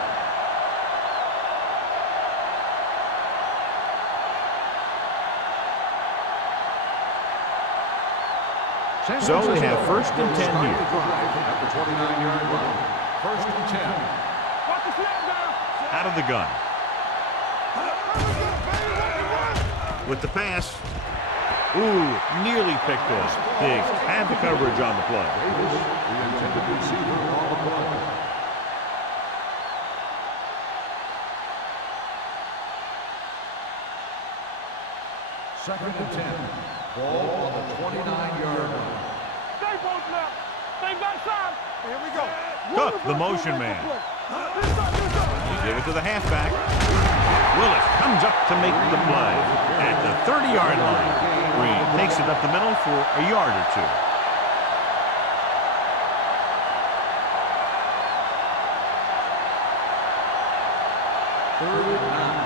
So they have 1st and 10 here. At the 29-yard line. 1st and 10. Watch the snap down. Out of the gun. With the pass. Ooh, nearly picked off. Diggs had the coverage on the play. Davis, the intended receiver on the play. Second and 10. Ball on the 29-yard line. Stay both left. Stay backside. Here we go. Cook, the motion man. He gave it to the halfback. Willis comes up to make the play at the 30-yard line. Green takes it up the middle for a yard or 2. Third and 9.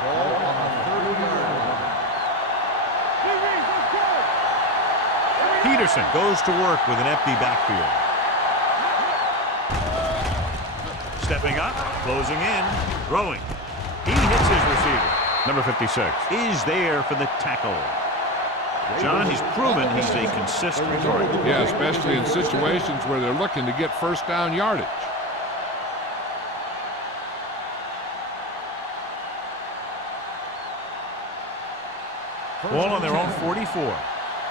Ball on the 30-yard line. Peterson goes to work with an empty backfield. Stepping up, closing in, throwing. He hits his receiver. Number 56 is there for the tackle. John, he's proven he's a consistent target. Yeah, especially in situations where they're looking to get first down yardage. Ball on their own 44.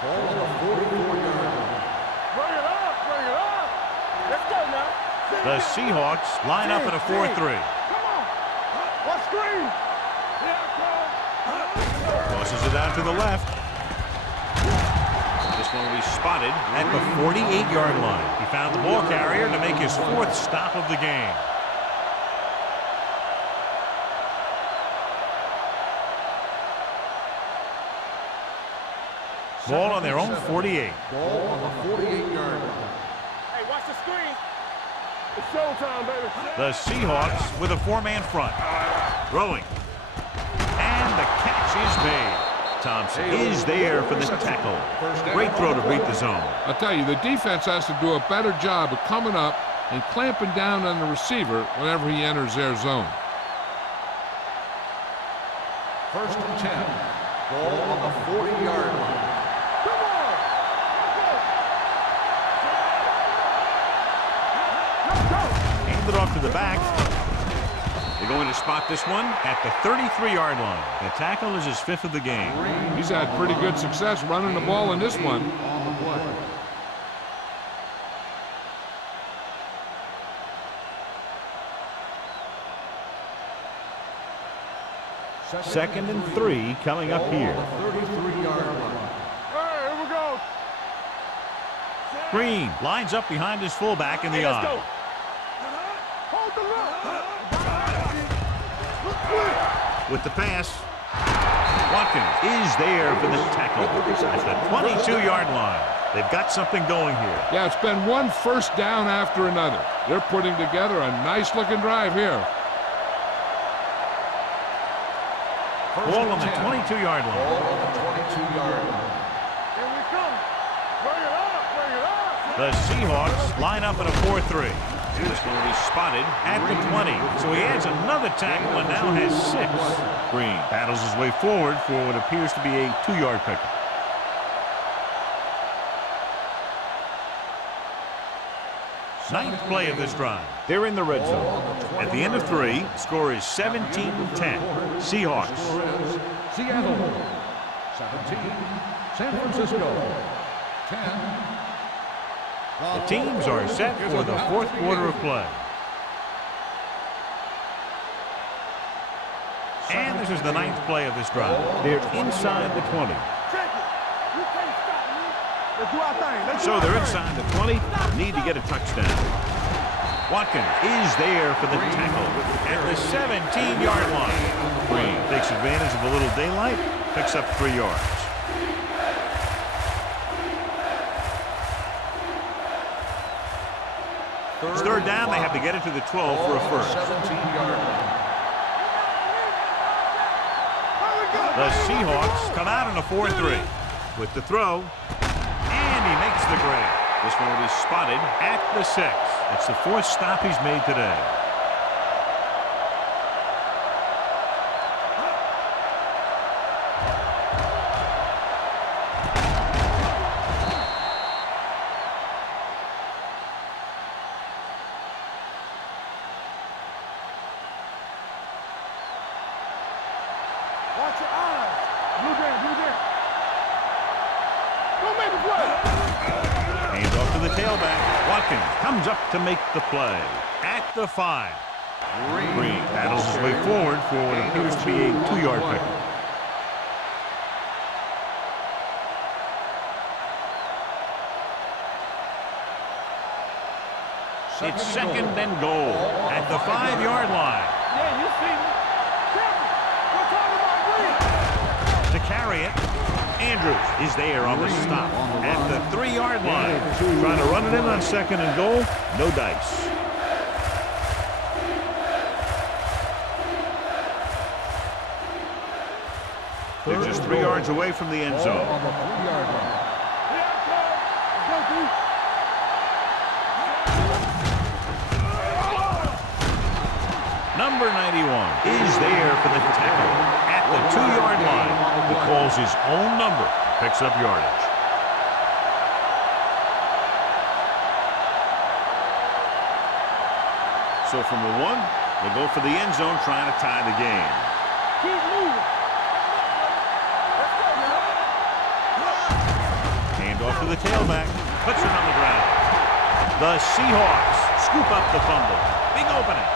Ball on the 44-yard line. Bring it up. Bring it up. Let's go now. The Seahawks line up in a 4-3. Come on. What screen? Tosses it out to the left. This one will be spotted at the 48-yard line. He found the ball carrier to make his 4th stop of the game. Ball on their own 48. Ball on the 48-yard line. Hey, watch the screen. It's showtime, baby. The Seahawks with a 4-man front. Throwing. And the catch is made. Thompson is there for the tackle. Great throw to beat the zone. I'll tell you, the defense has to do a better job of coming up and clamping down on the receiver whenever he enters their zone. 1st and 10. Ball on the 40-yard line. Come on. Let's go. Hand it off to the back. They're going to spot this one at the 33-yard line. The tackle is his 5th of the game. He's had pretty good success running the ball in this one. On the play. Second and 3 coming up here. 33-yard line. Hey, here we go. Green lines up behind his fullback in the Let's go. eye. Hold the look. With the pass, Watkins is there for the tackle at the 22-yard line. They've got something going here. Yeah, it's been one first down after another. They're putting together a nice-looking drive here. Ball on the 22-yard line. Ball on the 22-yard line. Here we come. Bring it up. Bring it up. The Seahawks line up in a 4-3. This one will be spotted at the 20. So he adds another tackle and now has 6. Green battles his way forward for what appears to be a 2-yard pickup. Ninth play of this drive. They're in the red zone. At the end of 3, score is 17-10. Seahawks. Score is Seattle 17, San Francisco 10. The teams are set for the fourth quarter of play. And this is the ninth play of this drive. They're inside the 20. So they're inside the 20, need to get a touchdown. Watkins is there for the tackle at the 17-yard line. Green takes advantage of a little daylight, picks up 3 yards. It's third down, they have to get it to the 12 for a first. 17-yard line. The Seahawks come out in a 4-3 with the throw, and he makes the grab. This one will be spotted at the 6. It's the 4th stop he's made today. Watch your eyes. Blue down. Don't make a play. Hands off to the tailback. Watkins comes up to make the play at the 5. Green battles his way forward for what appears to be a 2-yard pickup. It's second and goal at the 5-yard line. Yeah, you see me. We're talking about Green. To carry it, Andrews is there on the stop at the 3-yard line. Trying to run it in on second and goal. No dice. They're just 3 yards away from the end zone. On the 3-yard line. Number 91 is there for the tackle at the 2-yard line. He calls his own number, picks up yardage. So from the 1, they go for the end zone, trying to tie the game. Keep moving. Hand off to the tailback, puts it on the ground. The Seahawks scoop up the fumble. Big opening.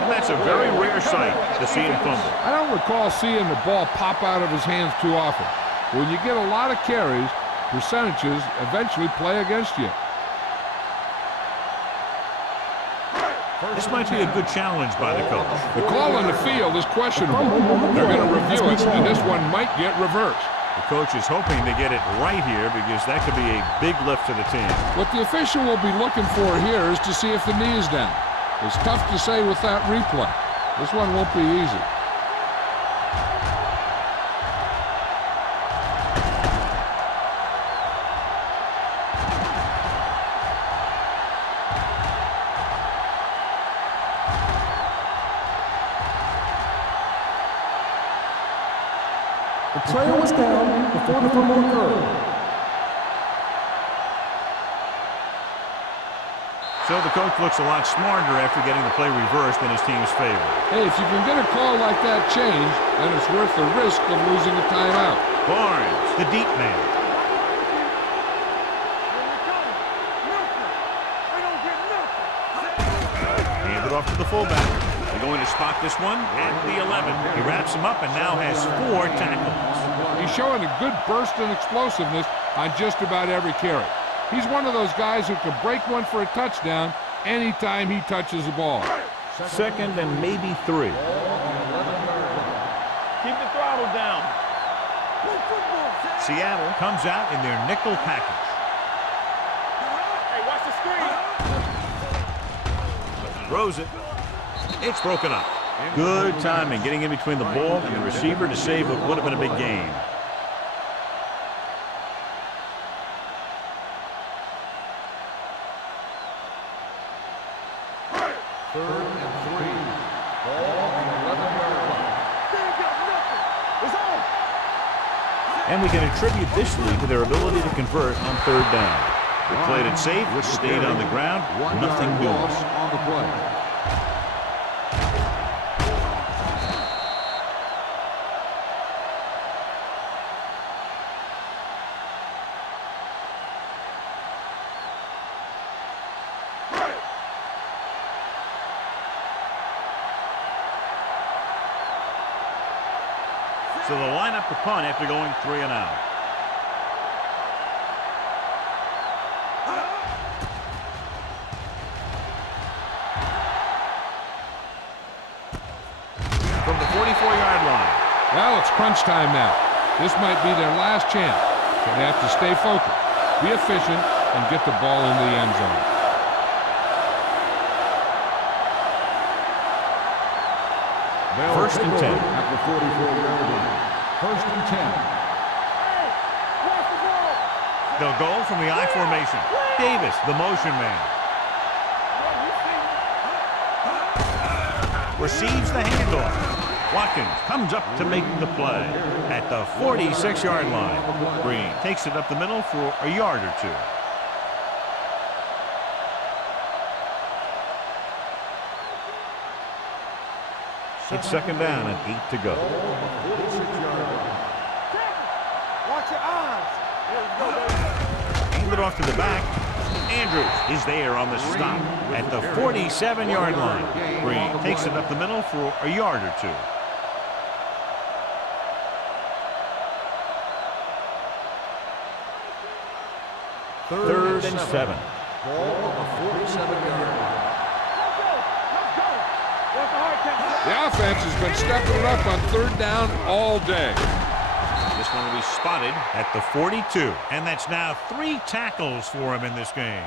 And that's a very rare sight to see him fumble. I don't recall seeing the ball pop out of his hands too often. When you get a lot of carries, percentages eventually play against you. This might be a good challenge by the coach. The call on the field is questionable. They're going to review it, and this one might get reversed. The coach is hoping to get it right here because that could be a big lift to the team. What the official will be looking for here is to see if the knee is down. It's tough to say with that replay. This one won't be easy. The trail was down before the fumble occurred. So the coach looks a lot smarter after getting the play reversed in his team's favor. Hey, if you can get a call like that changed, then it's worth the risk of losing a timeout. Barnes, the deep man. Hand it off to the fullback. They're going to spot this one at the 11. He wraps him up and now has 4 tackles. He's showing a good burst and explosiveness on just about every carry. He's one of those guys who can break one for a touchdown anytime he touches the ball. Second and maybe 3. Keep the throttle down. Seattle comes out in their nickel package. Hey, watch the screen. Throws it. It's broken up. Good timing getting in between the ball and the receiver to save what would have been a big gain. Third and 3. Ball on the 11-yard line. And we can attribute this lead to their ability to convert on third down. They played it safe, stayed on the ground, nothing doing. Loss on the play. So they'll line up the punt after going 3 and out. From the 44-yard line. Well, it's crunch time now. This might be their last chance. So they have to stay focused, be efficient, and get the ball into the end zone. First and 10. At the 44-yard line. First and 10. They'll go from the I formation. Davis, the motion man. Receives the handoff. Watkins comes up to make the play at the 46-yard line. Green takes it up the middle for a yard or 2. It's second down and 8 to go. Watch your eyes. Hand it off to the back. Andrews is there on the stop at the 47-yard line. Green takes it up the middle for a yard or 2. Third and 7. Ball on the 47-yard line. The offense has been stepping it up on third down all day. This one will be spotted at the 42. And that's now 3 tackles for him in this game.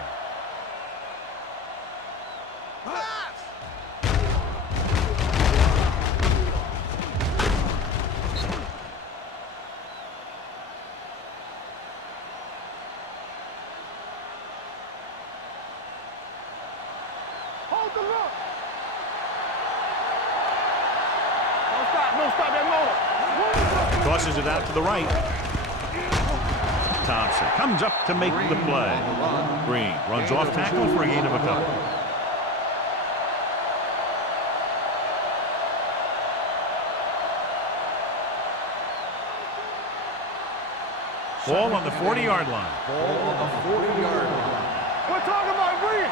Hold the look. Don't stop that motor. Tosses it out to the right. Thompson comes up to make the play. Green runs off tackle for a gain of a couple. Ball on the 40-yard line. Ball on the 40-yard line. We're talking about Green.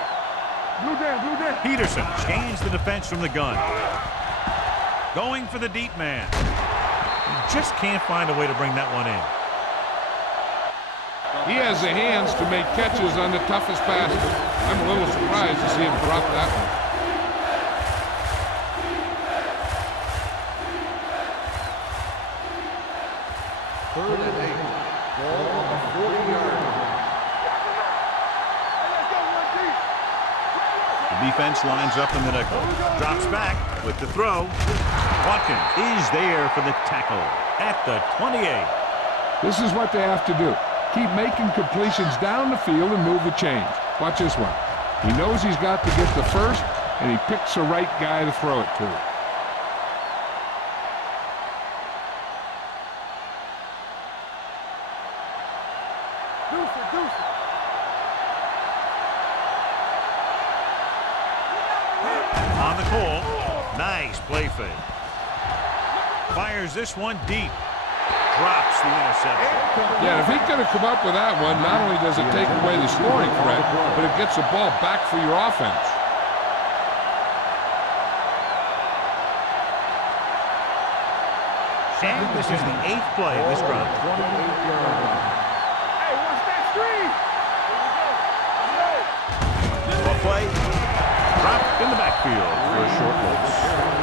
Blue down. Peterson scans the defense from the gun. Going for the deep man. He just can't find a way to bring that one in. He has the hands to make catches on the toughest passes. I'm a little surprised to see him drop that one. Third and 8. Ball on the 40-yard line. The defense lines up in the nickel. Drops back with the throw. Watkins is there for the tackle at the 28. This is what they have to do. Keep making completions down the field and move the chains. Watch this one. He knows he's got to get the first, and he picks the right guy to throw it to. On the call. Nice play fake. Fires this one deep. Drops the interception. Yeah, if he could have come up with that one, not only does it take away the scoring threat, but it gets the ball back for your offense. And this is the 8th play of this drive. 28-yard line. Hey, watch that screen. Well play. Dropped in the backfield for a short loss.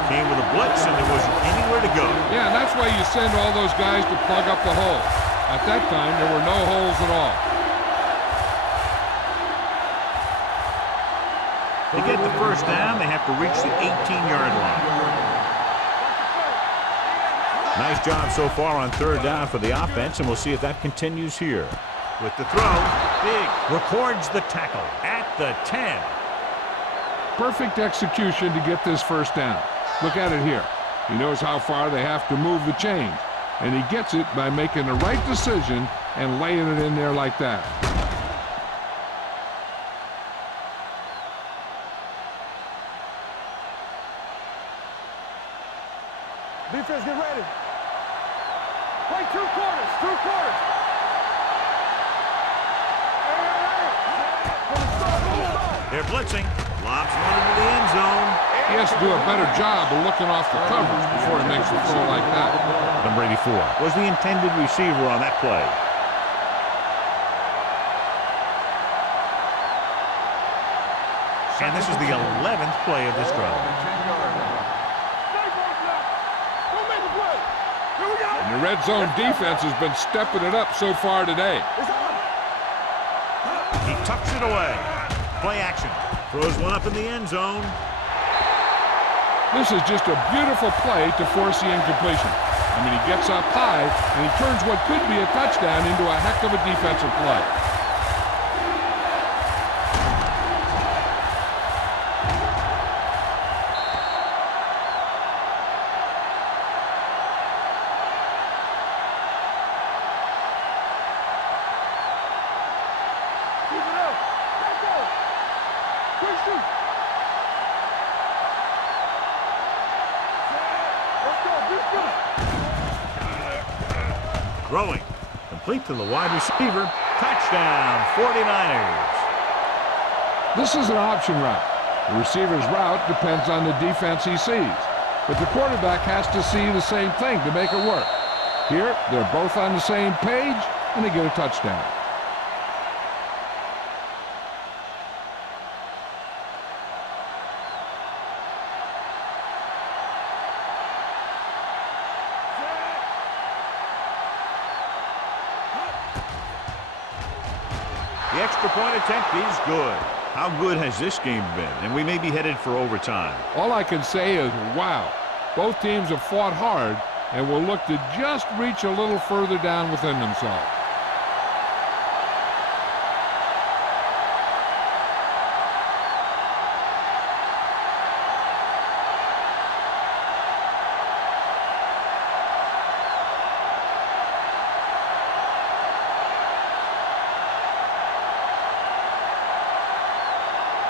Came with a blitz and there wasn't anywhere to go. Yeah, and that's why you send all those guys to plug up the hole. At that time, there were no holes at all. To get the first down, they have to reach the 18-yard line. Nice job so far on third down for the offense, and we'll see if that continues here. With the throw, big, records the tackle at the 10. Perfect execution to get this first down. Look at it here. He knows how far they have to move the chains, and he gets it by making the right decision and laying it in there like that. Defense, get ready. Play 2 quarters. 2 quarters. They're blitzing. Lobs one into the end zone. He has to do a better job of looking off the coverage before he makes a throw like that. Number 84 was the intended receiver on that play. And this is the 11th play of this drive. And the red zone defense has been stepping it up so far today. He tucks it away. Play action. Throws one up in the end zone. This is just a beautiful play to force the incompletion. I mean, he gets up high, and he turns what could be a touchdown into a heck of a defensive play. Throwing. Complete to the wide receiver. Touchdown, 49ers. This is an option route. The receiver's route depends on the defense he sees. But the quarterback has to see the same thing to make it work. Here, they're both on the same page, and they get a touchdown. The extra point attempt is good. How good has this game been? And we may be headed for overtime. All I can say is, wow. Both teams have fought hard and will look to just reach a little further down within themselves.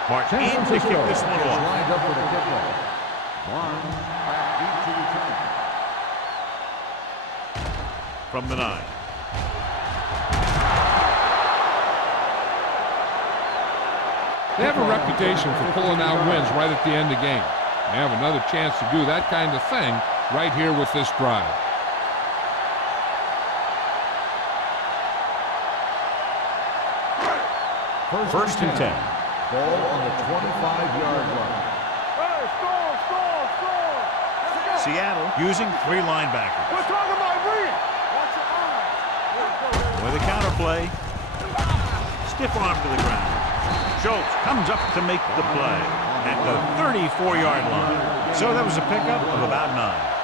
Martin in to kick this one off. Lined up for the kickoff. Barnes back deep to return. From the 9. They have a reputation for pulling out wins right at the end of games. They have another chance to do that kind of thing right here with this drive. First and 10. Ball on the 25-yard line. Hey, score! Seattle using 3 linebackers. We're talking about reading. Watch your eyes. With a counter play. Stiff arm to the ground. Schultz comes up to make the play at the 34-yard line. So that was a pickup of about 9.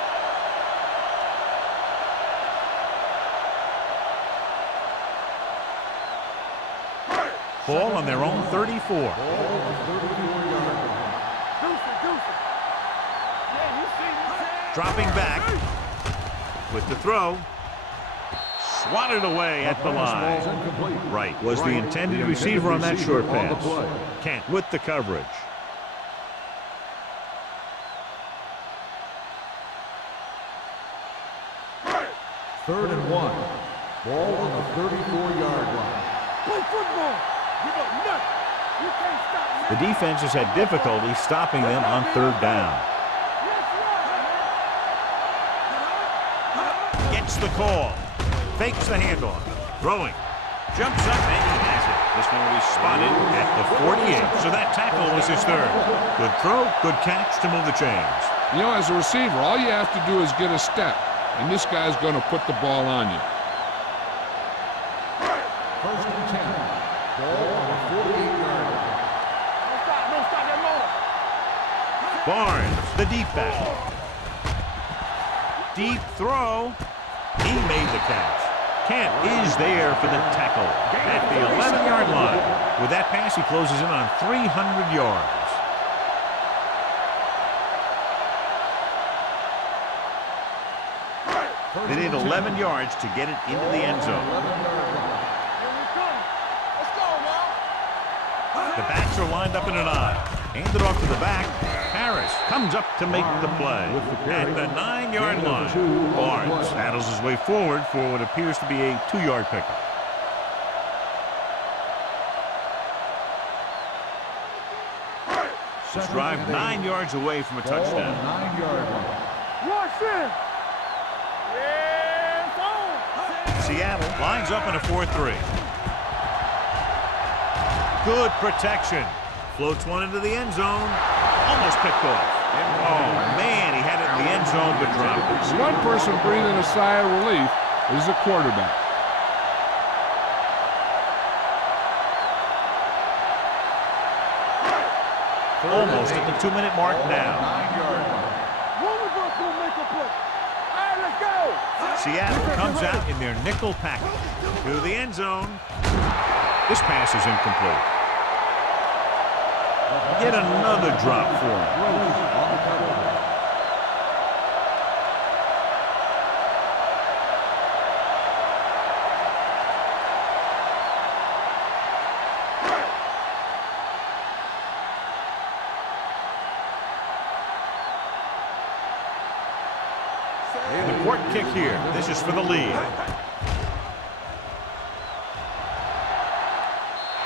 Ball on their own 34. Dropping back with the throw. Swatted away at the line. Right was the intended receiver on that short pass. Kent with the coverage. Third and 1. Ball on the 34-yard line. Play football. Give up nothing. You can't stop me. The defense has had difficulty stopping them on 3rd down. Gets the call. Fakes the handoff. Throwing. Jumps up and he has it. This one will be spotted at the 48. So that tackle was his 3rd. Good throw, good catch to move the chains. You know, as a receiver, all you have to do is get a step, and this guy's going to put the ball on you. First and 10. Ball on the 48-yard line. Don't stop that motor. Barnes, the deep back. Deep throw. He made the catch. Kent is there for the tackle at the 11-yard line. With that pass, he closes in on 300 yards. They need 11 yards to get it into the end zone. The backs are lined up in an I. Handed off to the back. Harris comes up to make the play at the 9-yard line. Barnes battles his way forward for what appears to be a 2-yard pickup. This drive 9 yards away from a touchdown. 9-yard line. Rush in. Yeah, it's on. Seattle lines up in a 4-3. Good protection. Floats one into the end zone. Almost picked off. Oh, man, he had it in the end zone, but dropped it. One person breathing a sigh of relief is the quarterback. Almost at the 2-minute mark now. 9-yard line. Louisville's gonna make a play. All right, let's go. Seattle comes out in their nickel package to the end zone. This pass is incomplete. Yet another drop for him. The court kick here. This is for the lead.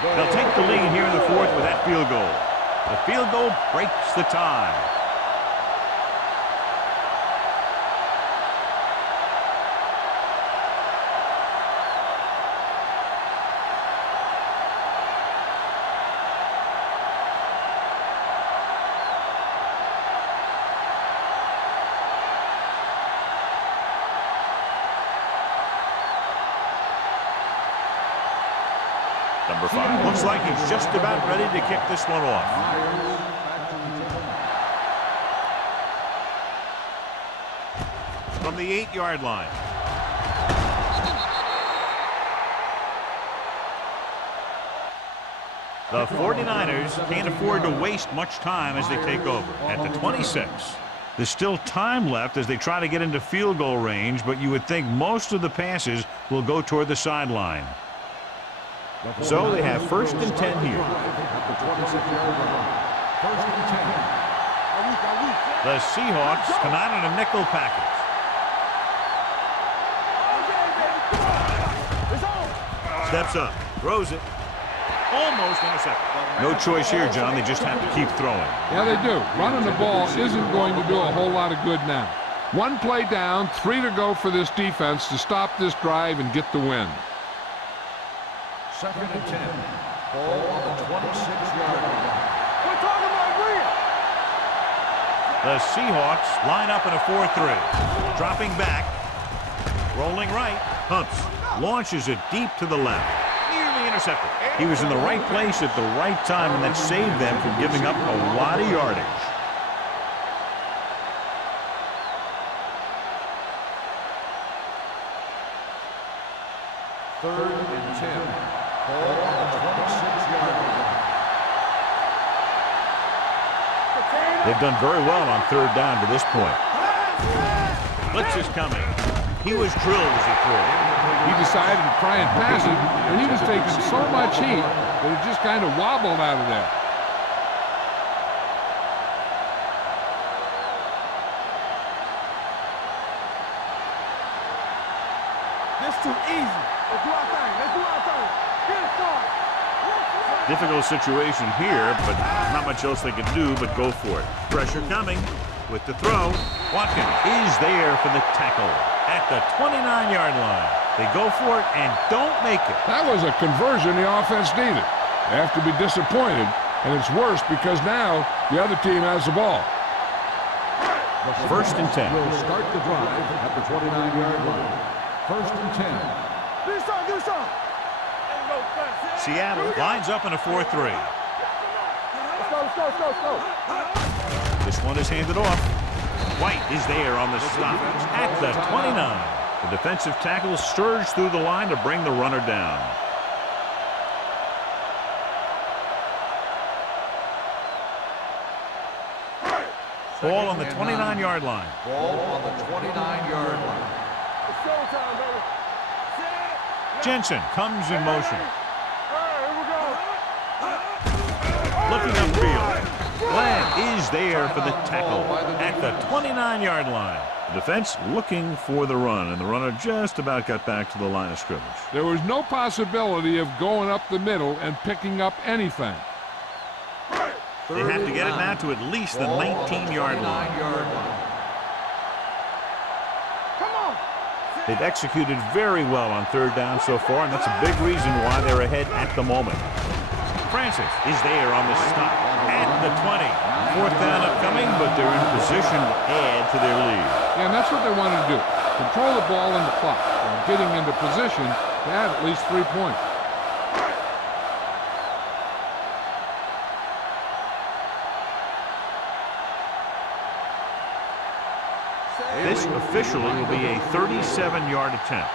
They'll take the lead here in the fourth with that field goal. The field goal breaks the tie. Number 5 looks like he's just about ready to kick this one off. From the 8-yard line. The 49ers can't afford to waste much time as they take over. At the 26, there's still time left as they try to get into field goal range, but you would think most of the passes will go toward the sideline. So they have 1st and 10 here. The Seahawks come out in a nickel package. Steps up, throws it, almost intercepted. No choice here, John. They just have to keep throwing. Yeah, they do. Running the ball isn't going to do a whole lot of good now. 1 play down, 3 to go for this defense to stop this drive and get the win. 2nd and 10. Ball on the 26-yard line. We're talking about real. The Seahawks line up in a 4-3. Dropping back. Rolling right. Pumps. Launches it deep to the left. Nearly intercepted. He was in the right place at the right time, and that saved them from giving up a lot of yardage. Third and 10. Ball on the 26-yard line. They've done very well on 3rd down to this point. Blitz is coming. He was drilled as he threw. He decided to try and pass it, and he was taking so much heat that it just kind of wobbled out of there. This too easy. Let's do our thing. Let's do our thing. Get it started. Difficult situation here, but not much else they can do but go for it. Pressure coming with the throw. Watkins is there for the tackle at the 29-yard line. They go for it and don't make it. That was a conversion the offense needed. They have to be disappointed, and it's worse because now the other team has the ball. 1st and 10. Will start the drive at the 29-yard line. 1st and 10. Do something, do something. Seattle lines up in a 4-3. Let's go, let's go, let's go, let's go. This one is handed off. White is there on the stop at the 29. The defensive tackle surged through the line to bring the runner down. Ball on the 29-yard line. Ball on the 29-yard line. It's showtime, baby. Jensen comes in motion. All right, here we go. Looking upfield. Glenn is there for the tackle at the 29-yard line. The defense looking for the run, and the runner just about got back to the line of scrimmage. There was no possibility of going up the middle and picking up anything. They have to get it now to at least the 19-yard line. Come on. They've executed very well on third down so far, and that's a big reason why they're ahead at the moment. Francis is there on the stop at the 20. Fourth down upcoming, but they're in position to add to their lead. Yeah, and that's what they want to do. Control the ball and the clock, and getting into position to add at least 3 points. This officially will be a 37-yard attempt.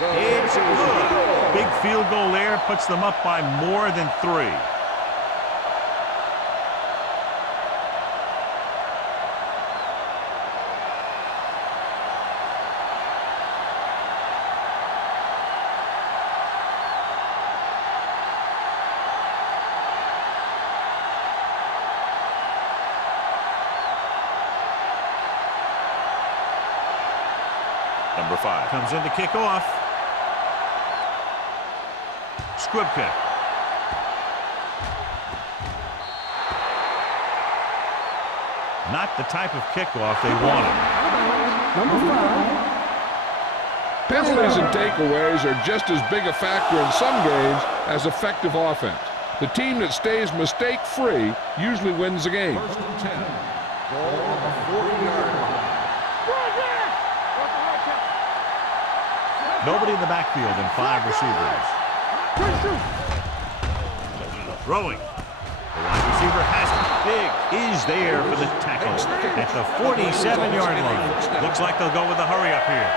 It's good. Big field goal there puts them up by more than 3. Number 5 comes in to kick off. Squib kick. Not the type of kickoff they wanted. Number 5. Penalties and takeaways are just as big a factor in some games as effective offense. The team that stays mistake-free usually wins the game. First and 10. Ball on the 40-yard line. Nobody in the backfield and 5 receivers. Throwing. The wide receiver has it. Big is there for the tackle at the 47-yard line. Looks like they'll go with a hurry up here.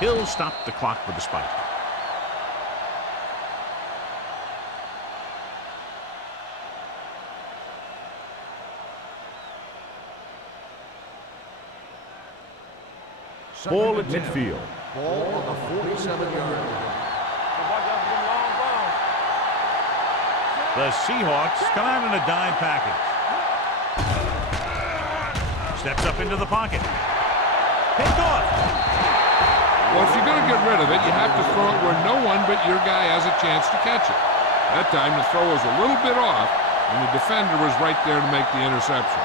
He'll stop the clock with the spike. Ball at midfield. Ball on the 47-yard line. The Seahawks come out in a dime package. Steps up into the pocket. Picked off. Well, if you're going to get rid of it, you have to throw it where no one but your guy has a chance to catch it. That time the throw was a little bit off, and the defender was right there to make the interception.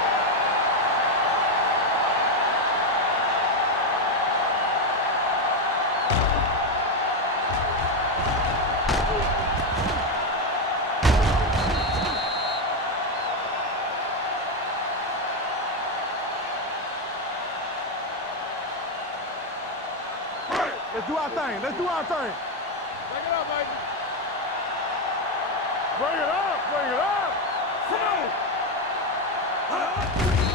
Let's do our thing. Let's do our thing. Bring it up, baby. Bring it up. Bring it up.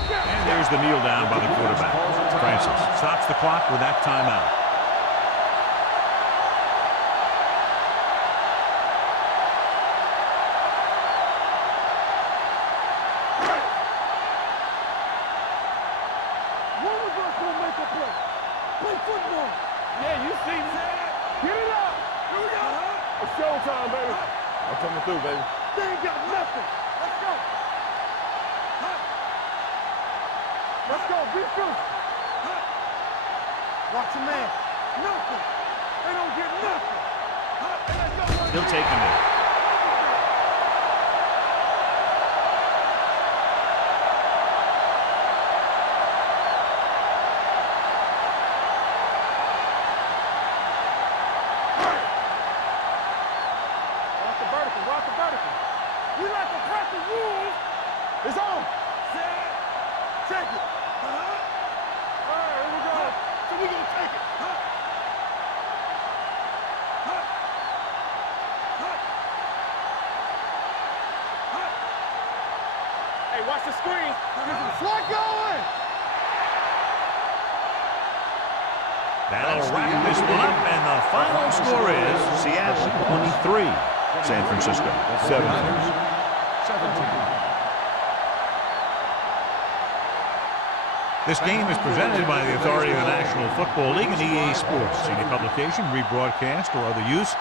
And there's the kneel down by the quarterback. Francis stops the clock with that timeout. One of us will make a play. Play football. Yeah, you see me. Get it up. Here we go. It's showtime, baby. I'm coming through, baby. They ain't got nothing. Let's go. Let's go. Be true. Watch your man. Nothing. They don't get nothing. He'll take a minute. Watch the vertical. We like to press the rules. It's on. Check it. All right, here we go. So we gonna take it. Hey, watch the screen. There's a flag going. That'll wrap this one up, and the final score is Seattle 23, San Francisco 17. This game is presented by the authority of the National Football League and EA Sports. Any publication, rebroadcast, or other use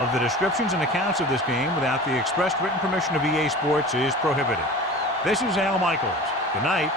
of the descriptions and accounts of this game without the expressed written permission of EA Sports is prohibited. This is Al Michaels. Good night.